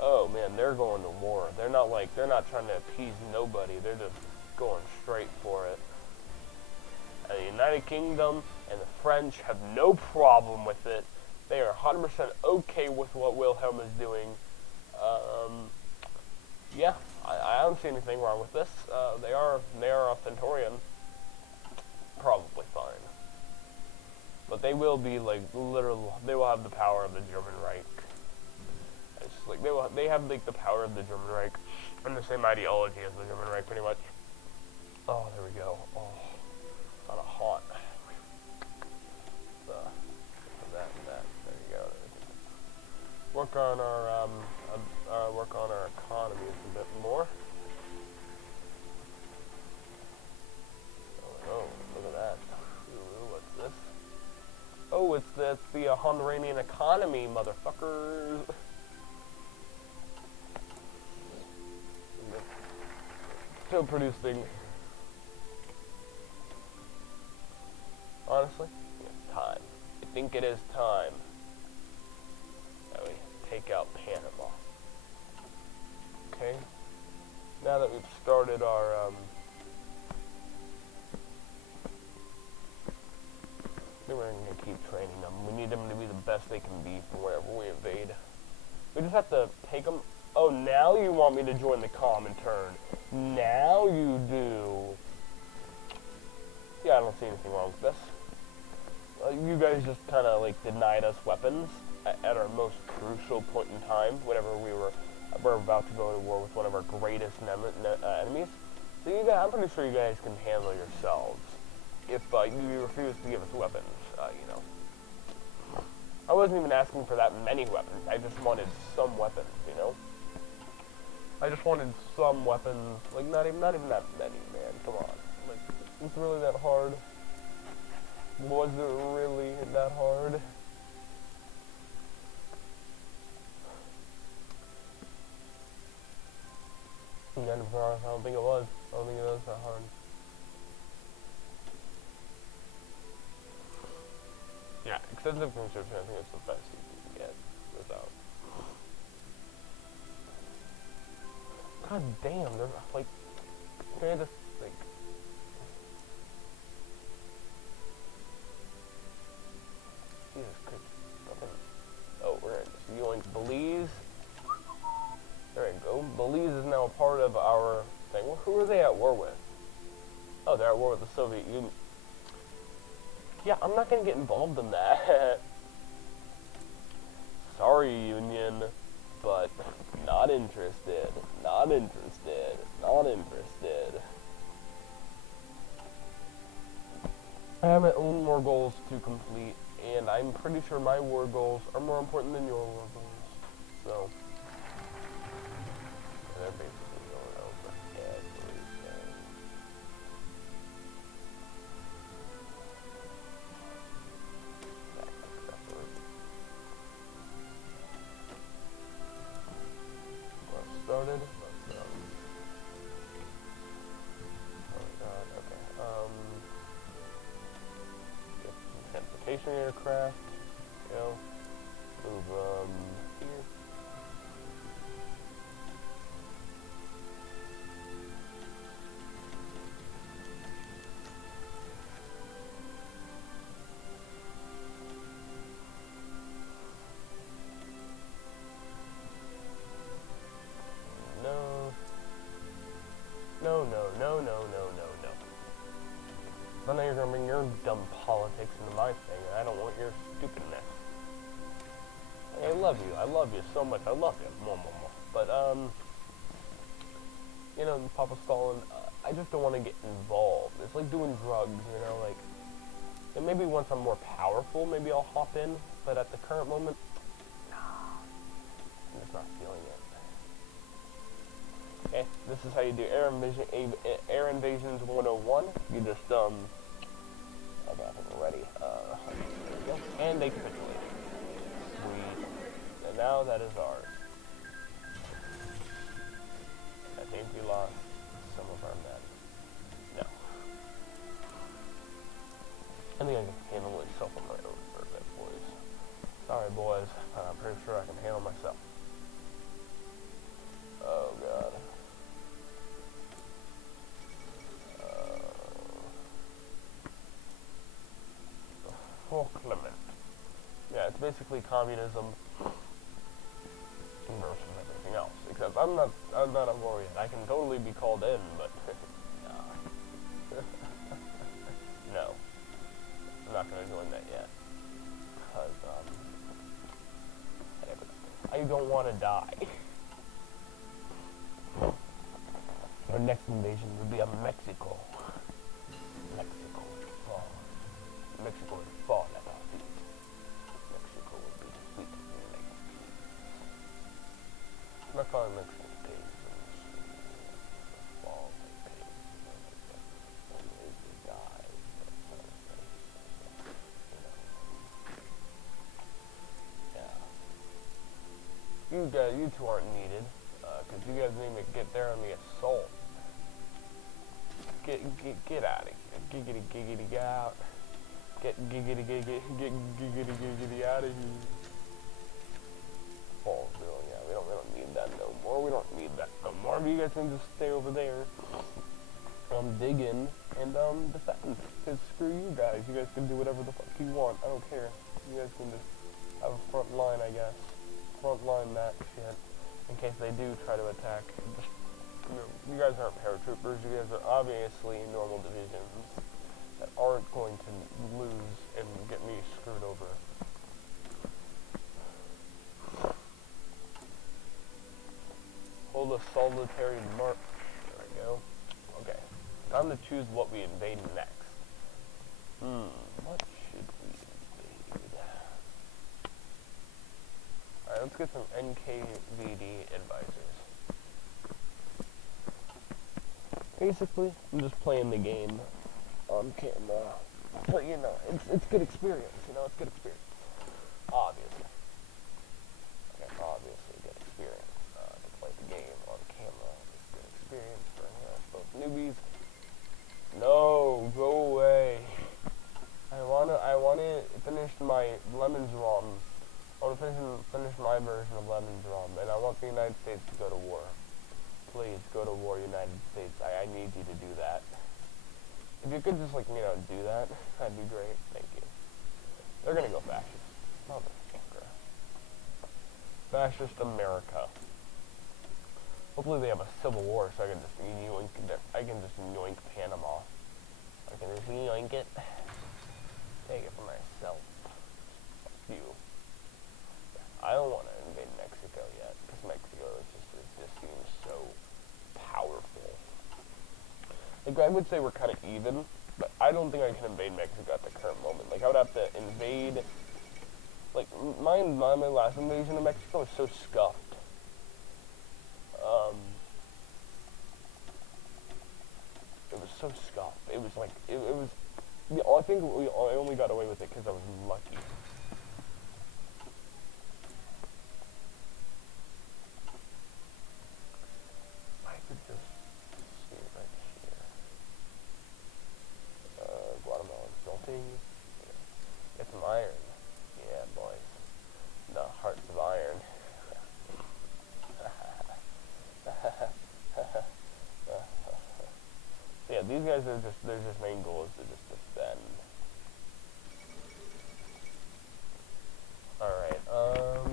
Oh man, they're going to war. They're not trying to appease nobody. They're just going straight for it. And the United Kingdom and the French have no problem with it. They are 100% okay with what Wilhelm is doing. Yeah, I don't see anything wrong with this. They are a Centaurian. Probably fine. But they will be like they will have the power of the German Reich. It's just like they have like the power of the German Reich and the same ideology as the German Reich pretty much. Oh, there we go. Oh, kind of hot. That. There you go. Work on our economies a bit more. Oh, look at that. Ooh, what's this? Oh, it's the Honduranian economy, motherfuckers. Still producing. Honestly, it's time. I think it is time that we take out Panama. Okay. Now that we've started our we're going to keep training them. We need them to be the best they can be for wherever we invade. We just have to take them. Oh, now you want me to join the Comintern. Now you do. Yeah, I don't see anything wrong with this. You guys just kind of like denied us weapons at our most crucial point in time, whenever we're about to go to war with one of our greatest enemies. So you guys, I'm pretty sure you guys can handle yourselves if you refuse to give us weapons. You know, I wasn't even asking for that many weapons. I just wanted some weapons. You know, I just wanted some weapons. Like not even that many, man. Come on, like it's really that hard. Was it really that hard? I don't think it was. I don't think it was that hard. Yeah, extensive conscription, I think it's the best you can get without. God damn, they're like, they're just like. Jesus Christ. Oh, we're in Yoink Belize. Who are they at war with? Oh, they're at war with the Soviet Union. Yeah, I'm not gonna get involved in that. Sorry, Union, but not interested. Not interested. Not interested. I have my own war goals to complete, and I'm pretty sure my war goals are more important than your war goals. So, they're basically going over everything. Started. Oh god, okay. Get some transportation aircraft. Go. Move here. No. So now you're gonna bring your dumb politics into my thing, and I don't want your stupidness. I love you so much, I love you, but, you know, Papa Stalin, I just don't want to get involved. It's like doing drugs, you know, like, and maybe once I'm more powerful, maybe I'll hop in, but at the current moment, nah, I'm just not feeling it. Okay, this is how you do Air Invasions 101. You just, I think we're ready. There we go. And they capitulate. Sweet. And now that is ours. I think we lost some of our men. No. I think I can handle myself on my own for a bit, boys. Sorry, boys. I'm pretty sure I can handle myself. Oh, God. Oh, Clement. Yeah, it's basically communism versus everything else. Except I'm not a warrior. I can totally be called in, but nah. No. I'm not gonna join that yet. Because I don't wanna die. Our next invasion would be a Mexico. Mexico would fall at our feet. Mexico would be defeated in Mexico. I'm not calling Mexico pigs. Fall like pigs. And they die. Yeah. You two aren't needed. Because you guys need to get there on the assault. Get out of here. Giggity, get out. Get giggity out of here. Fallsville, yeah, we don't need that no more. We don't need that no more. You guys can just stay over there. Dig in and defend. Cause screw you guys. You guys can do whatever the fuck you want. I don't care. You guys can just have a front line, I guess. Front line that shit. In case they do try to attack. Just, you guys aren't paratroopers. You guys are obviously normal divisions that aren't going to lose and get me screwed over. Hold a solitary mark. There we go. Okay. Time to choose what we invade next. What should we invade? Alright, let's get some NKVD advisors. Basically, I'm just playing the game on camera, but you know, it's good experience, you know, it's good experience, obviously. Okay, obviously good experience, to play the game on camera, it's good experience for both newbies. No, go away. I wanna finish my Lemon's ROM, I wanna finish my version of Lemon's ROM, and I want the United States to go to war. Please, go to war, United States, I need you to do that. If you could just, like, you know, do that, that'd be great. Thank you. They're gonna go fascist. Motherfucker. Fascist America. Hopefully they have a civil war so I can just yoink Panama. I can just yoink it. Take it for myself. Fuck you. I don't want to invade Mexico yet, because Mexico just seems so powerful. Like, I would say we're kind of even, but I don't think I can invade Mexico at the current moment. Like, I would have to invade, like, my last invasion of Mexico was so scuffed. It was so scuffed. It was like, it was, I think I only got away with it because I was lucky. I could just see it right here. Guatemalan smelting. Get some iron. Yeah, boys. The hearts of iron. Yeah, these guys are just, their just main goal is to just defend. Alright, alright.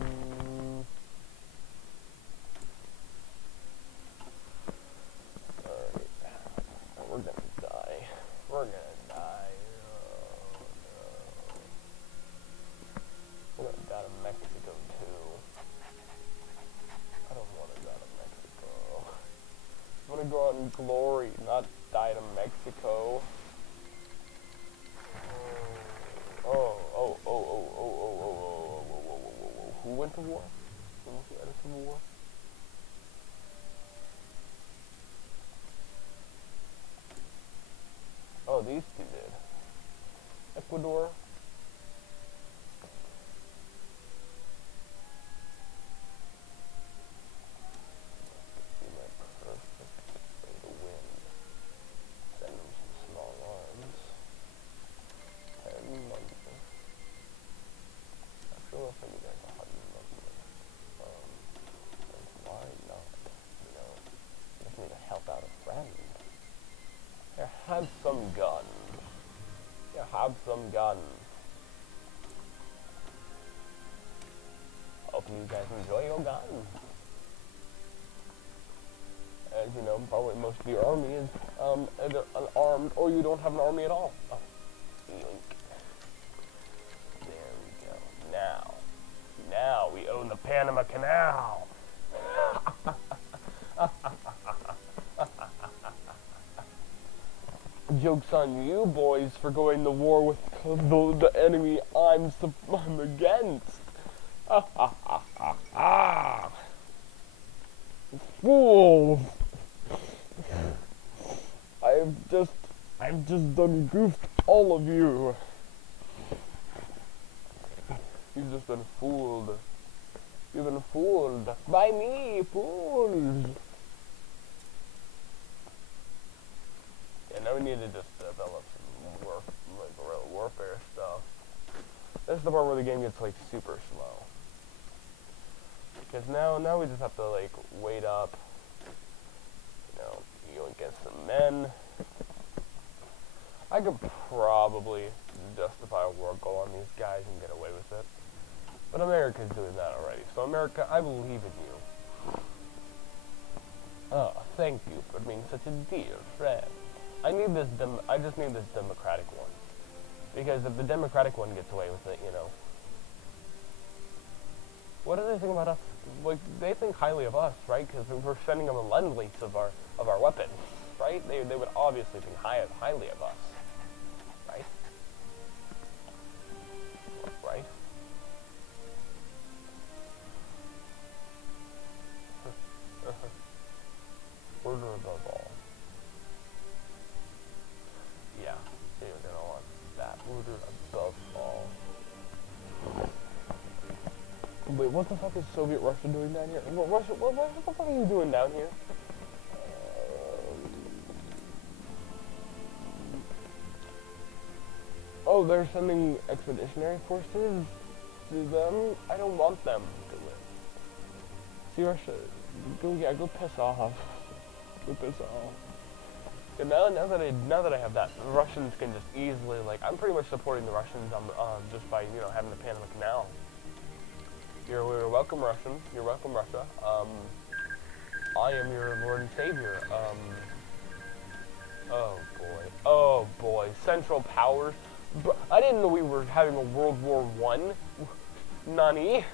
We're gonna die. We're gonna die. Oh, no. We're gonna die to Mexico, too. I don't want to die to Mexico. I'm gonna go out in glory, not die to Mexico. Who went to war? Who had a civil war? Oh, these two did. Ecuador. Have some guns. Yeah, have some guns. Hope you guys enjoy your guns. As you know, probably most of your army is either unarmed or you don't have an army at all. Oh, yoink. There we go. Now we own the Panama Canal. Joke's on you boys for going to war with the enemy I'm against. Fools! I've just done goofed all of you. You've just been fooled. You've been fooled by me, fools. Yeah, now we need to just develop some real warfare stuff. This is the part where the game gets like super slow. Because now we just have to like wait up. You know, get some men. I could probably justify a war goal on these guys and get away with it. But America's doing that already. So America, I believe in you. Oh, thank you for being such a dear friend. I just need this democratic one. Because if the democratic one gets away with it, you know. What do they think about us? Like, they think highly of us, right? Because we're sending them a lend lease of our weapons, right? They would obviously think highly of us, right? Right? Order above all. Yeah, you're gonna want that. Order above all. Wait, what the fuck is Soviet Russia doing down here? What the fuck are you doing down here? Oh, they're sending expeditionary forces to them? I don't want them to win. See, Russia, go piss off. Go piss off. And now that I have that, the Russians can just easily, like, I'm pretty much supporting the Russians just by, you know, having the Panama Canal. You're welcome, Russians. You're welcome, Russia. I am your Lord and Savior. Oh boy. Oh boy. Central Powers. I didn't know we were having a World War One. Nani?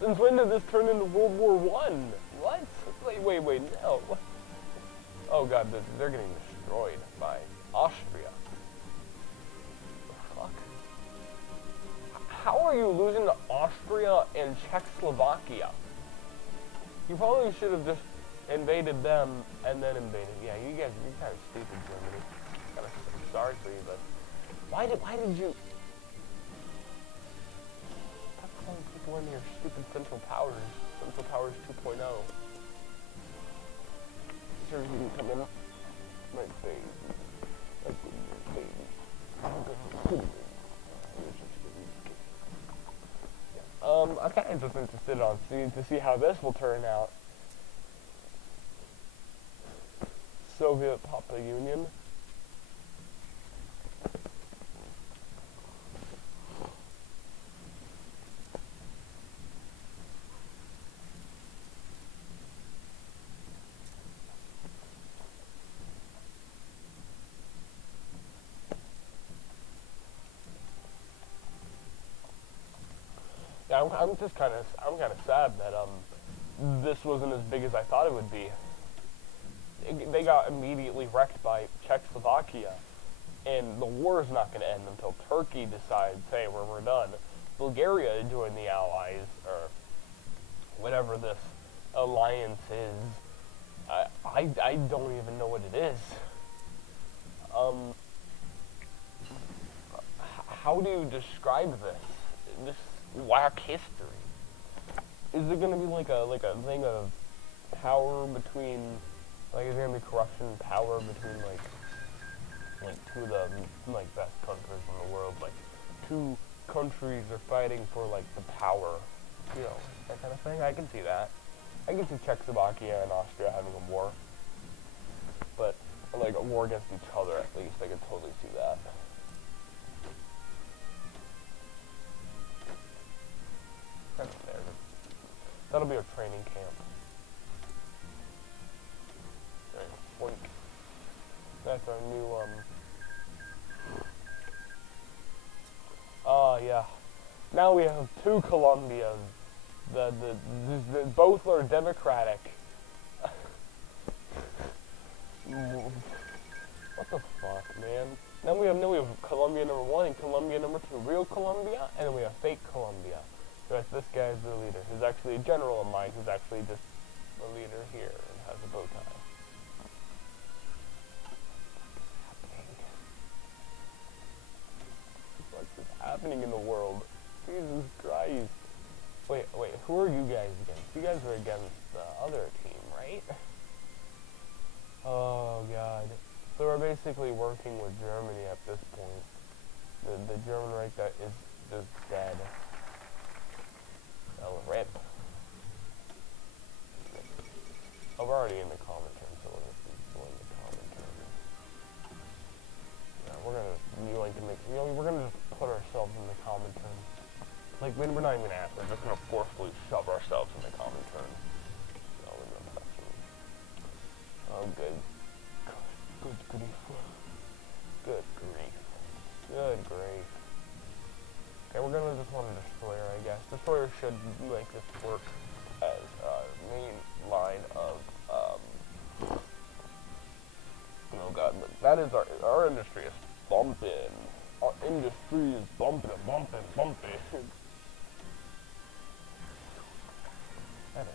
Since when did this turn into World War One? What? Wait, no. Oh god, they're getting destroyed by Austria. The fuck? How are you losing to Austria and Czechoslovakia? You probably should have just invaded them and then invaded. Yeah, you guys, you're kind of stupid, Germany. Kind of sorry for you, but why did you? Stop calling people into your stupid Central Powers. Central Powers 2.0. Sure, you can come in. My baby. My baby. I'm kind of just interested on to see how this will turn out. Soviet Papa Union. Yeah, I'm kind of sad that this wasn't as big as I thought it would be. They got immediately wrecked by Czechoslovakia, and the war is not going to end until Turkey decides, hey, we're done. Bulgaria joined the Allies, or whatever this alliance is. I don't even know what it is. How do you describe this whack history? Is it going to be like a thing of power between, like, is there going to be corruption power between like two of the best countries in the world? Like, two countries are fighting for like the power, you know, that kind of thing. I can see that. I can see Czechoslovakia and Austria having a war, but like a war against each other at least. I can totally see that. That's fair. That'll be our training camp. Right, that's our new yeah. Now we have two Colombias. The both are democratic. What the fuck, man? Now we have Colombia number 1 and Colombia number 2. Real Colombia, and then we have fake Colombia. So this guy's the leader. Who's actually a general of mine, who's actually just the leader here and has a bow tie. What's happening in the world? Jesus Christ. Wait, who are you guys against? You guys are against the other team, right? Oh god. So we're basically working with Germany at this point. The German Reich that is just dead. Oh, rip. Oh, we're already in the common term, so we'll just go in the common term. Yeah, we're gonna we're gonna just put ourselves in the common term. Like, when we're not even at, we're just gonna forcefully shove ourselves in the common term. No, we're not touching. Oh, good. Good grief. Good grief. Good grief. Okay, we're gonna just want a destroyer, I guess. Destroyer should make this work as a main line of, oh god, that is our industry is bumping. Our industry is bumping. That's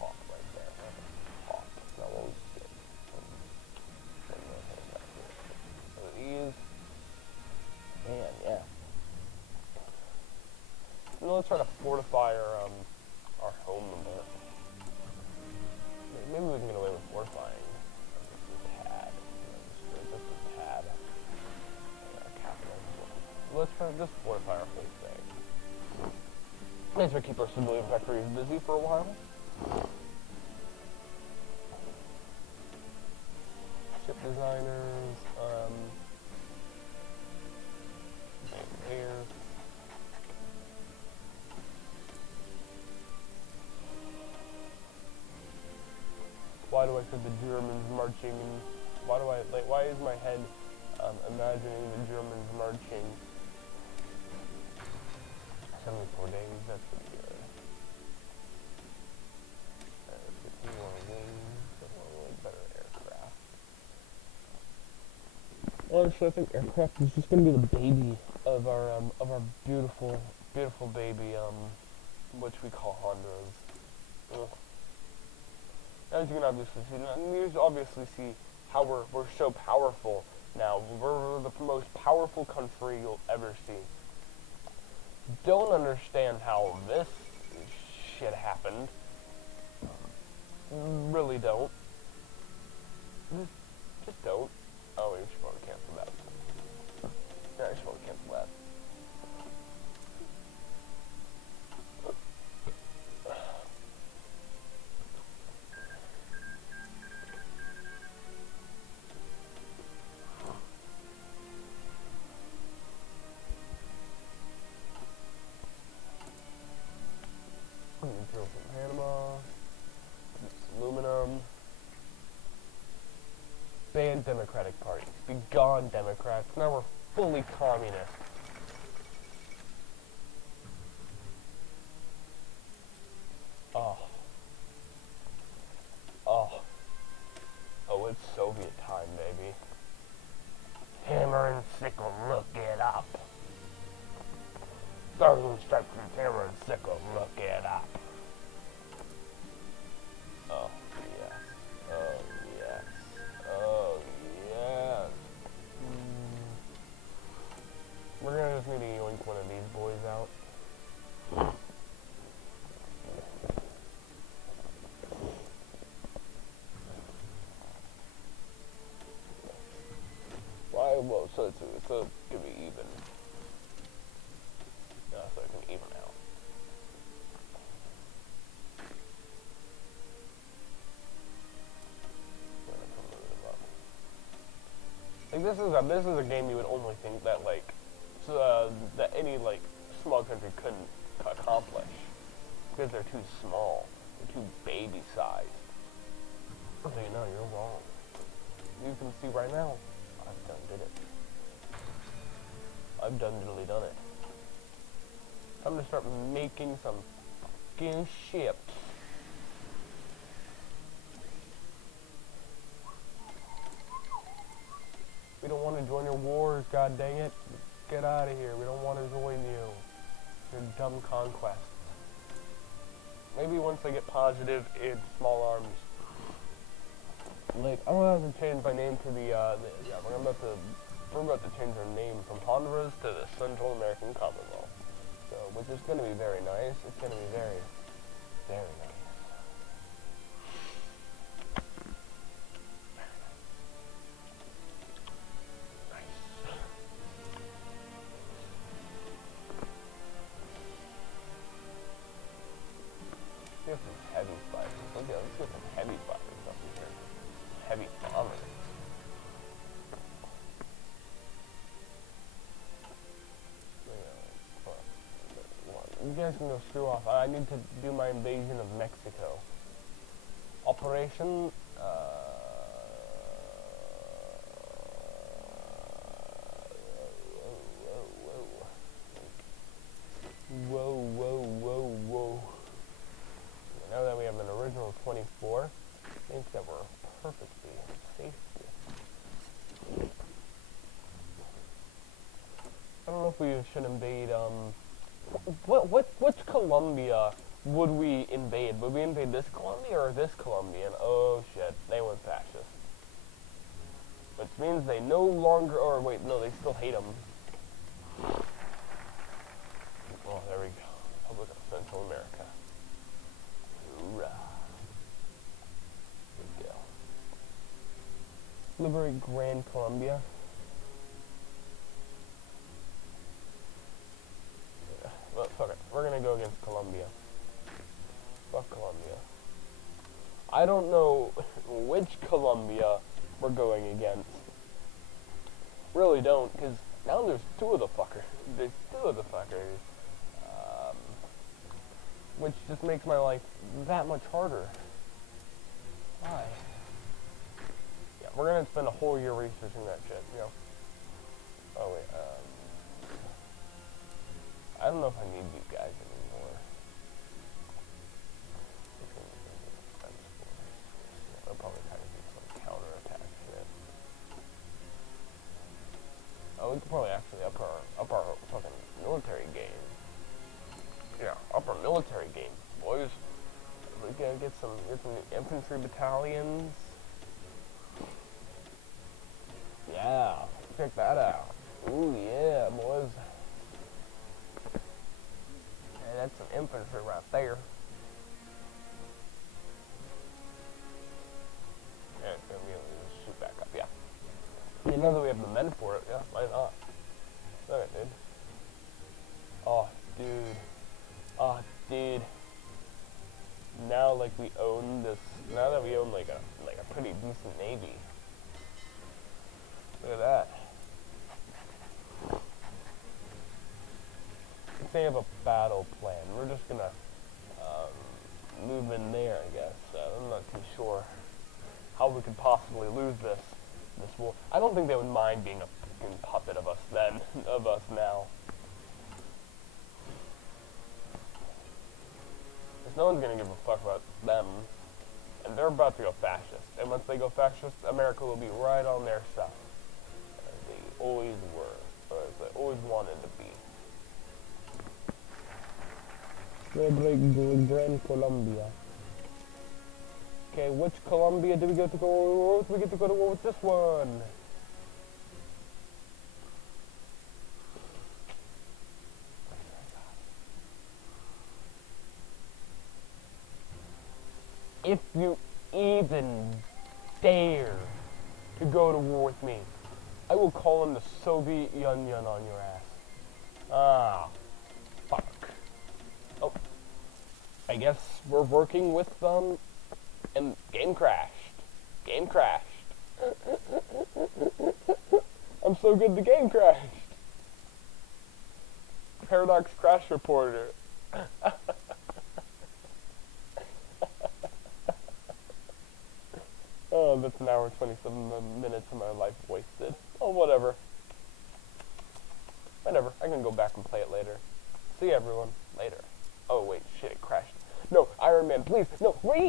hot right there. That is hot. Now what we get? These. Man, yeah. Now let's try to fortify our home a bit. Maybe we can get away with fortifying just a tad. Just a tad. Let's try to just fortify our whole thing. Let's try to keep our civilian factories busy for a while. Ship designers, air. picture the Germans marching, and why is my head imagining the Germans marching? 74 days, that's pretty good. Let's get some more wings, some more better aircraft. Honestly, I think aircraft is just gonna be the baby of our beautiful, beautiful baby, which we call Honduras. Ugh. As you can obviously see how we're so powerful now. We're the most powerful country you'll ever see. Don't understand how this shit happened. Really don't. Just don't. Oh, we should probably cancel that. Yeah, I should probably cancel that. Drill from Panama. Aluminum. Ban Democratic Party. Be gone, Democrats. Now we're fully communist. Oh. Oh. Oh, it's Soviet time, baby. Hammer and sickle, look it up. Those instructions, hammer and sickle, look it up. Oh, yes. Oh, yes. Oh, yes. We're gonna just need to yoink one of these boys out. Why? Well, so it's gonna be even. Yeah, so it can even out. Like this is a game you would only think that that any small country couldn't accomplish because they're too small, they're too baby sized. So you know you're wrong. You can see right now, I've done it. I've done it. Time to start making some fucking ships. We don't want to join your wars, god dang it. Get out of here. We don't want to join you. Your dumb conquests. Maybe once I get positive in small arms. Like, I'm gonna have to change my name to we're about to change our name from Honduras to the Central American Commonwealth. So, which is gonna be very nice. It's gonna be very, very nice. Let's get some heavy fighters. Let's get some heavy fighters up in here. Heavy bombers. You guys can go screw off. I need to do my invasion of Mexico. Operation, Whoa. Now that we have an original 24, I think that we're perfectly safe here. I don't know if we should invade, which Colombia would we invade? Would we invade this Colombia or this Colombian? Oh shit, they went fascist. Which means they no longer, or wait, no, they still hate them. Oh, there we go. Republic of Central America. Hoorah. There we go. Liberate Grand Colombia. Well, fuck it. We're gonna go against Colombia. Fuck Colombia. I don't know which Colombia we're going against. Really don't, because now there's two of the fuckers. Which just makes my life that much harder. Why? We're gonna spend a whole year researching that shit, you know? Oh wait, I don't know if I need these guys anymore. They'll probably kind of do some counterattack shit. Oh, we could probably actually up our fucking military game. Yeah, up our military game, boys. We gotta get some infantry battalions. Yeah, check that out. Ooh yeah, boys. Yeah, that's some infantry right there. Yeah, it's gonna be able to shoot back up, yeah. You know that we have the men for it, yeah, why not? Alright, dude. Oh, dude. Oh, dude. Now, like, we own this, now that we own, like a pretty decent navy. Look at that. They have a battle plan. We're just gonna, move in there, I guess. I'm not too sure how we could possibly lose this war. I don't think they would mind being a fucking puppet of us then, of us now. Because no one's gonna give a fuck about them. And they're about to go fascist. And once they go fascist, America will be right on their side. As they always were. Or as they always wanted to be. Grand Colombia. Okay, which Colombia do we get to go to war with? We get to go to war with this one. If you even dare to go to war with me, I will call in the Soviet Union on your ass. Ah, fuck. Oh, I guess we're working with them, and game crashed. Game crashed. I'm so good the game crashed. Paradox crash reporter. Oh, that's an hour and 27 minutes of my life wasted. Oh, whatever. Whatever. I can go back and play it later. See everyone. Later. Oh, wait. Shit, it crashed. No, Iron Man, please. No, wait!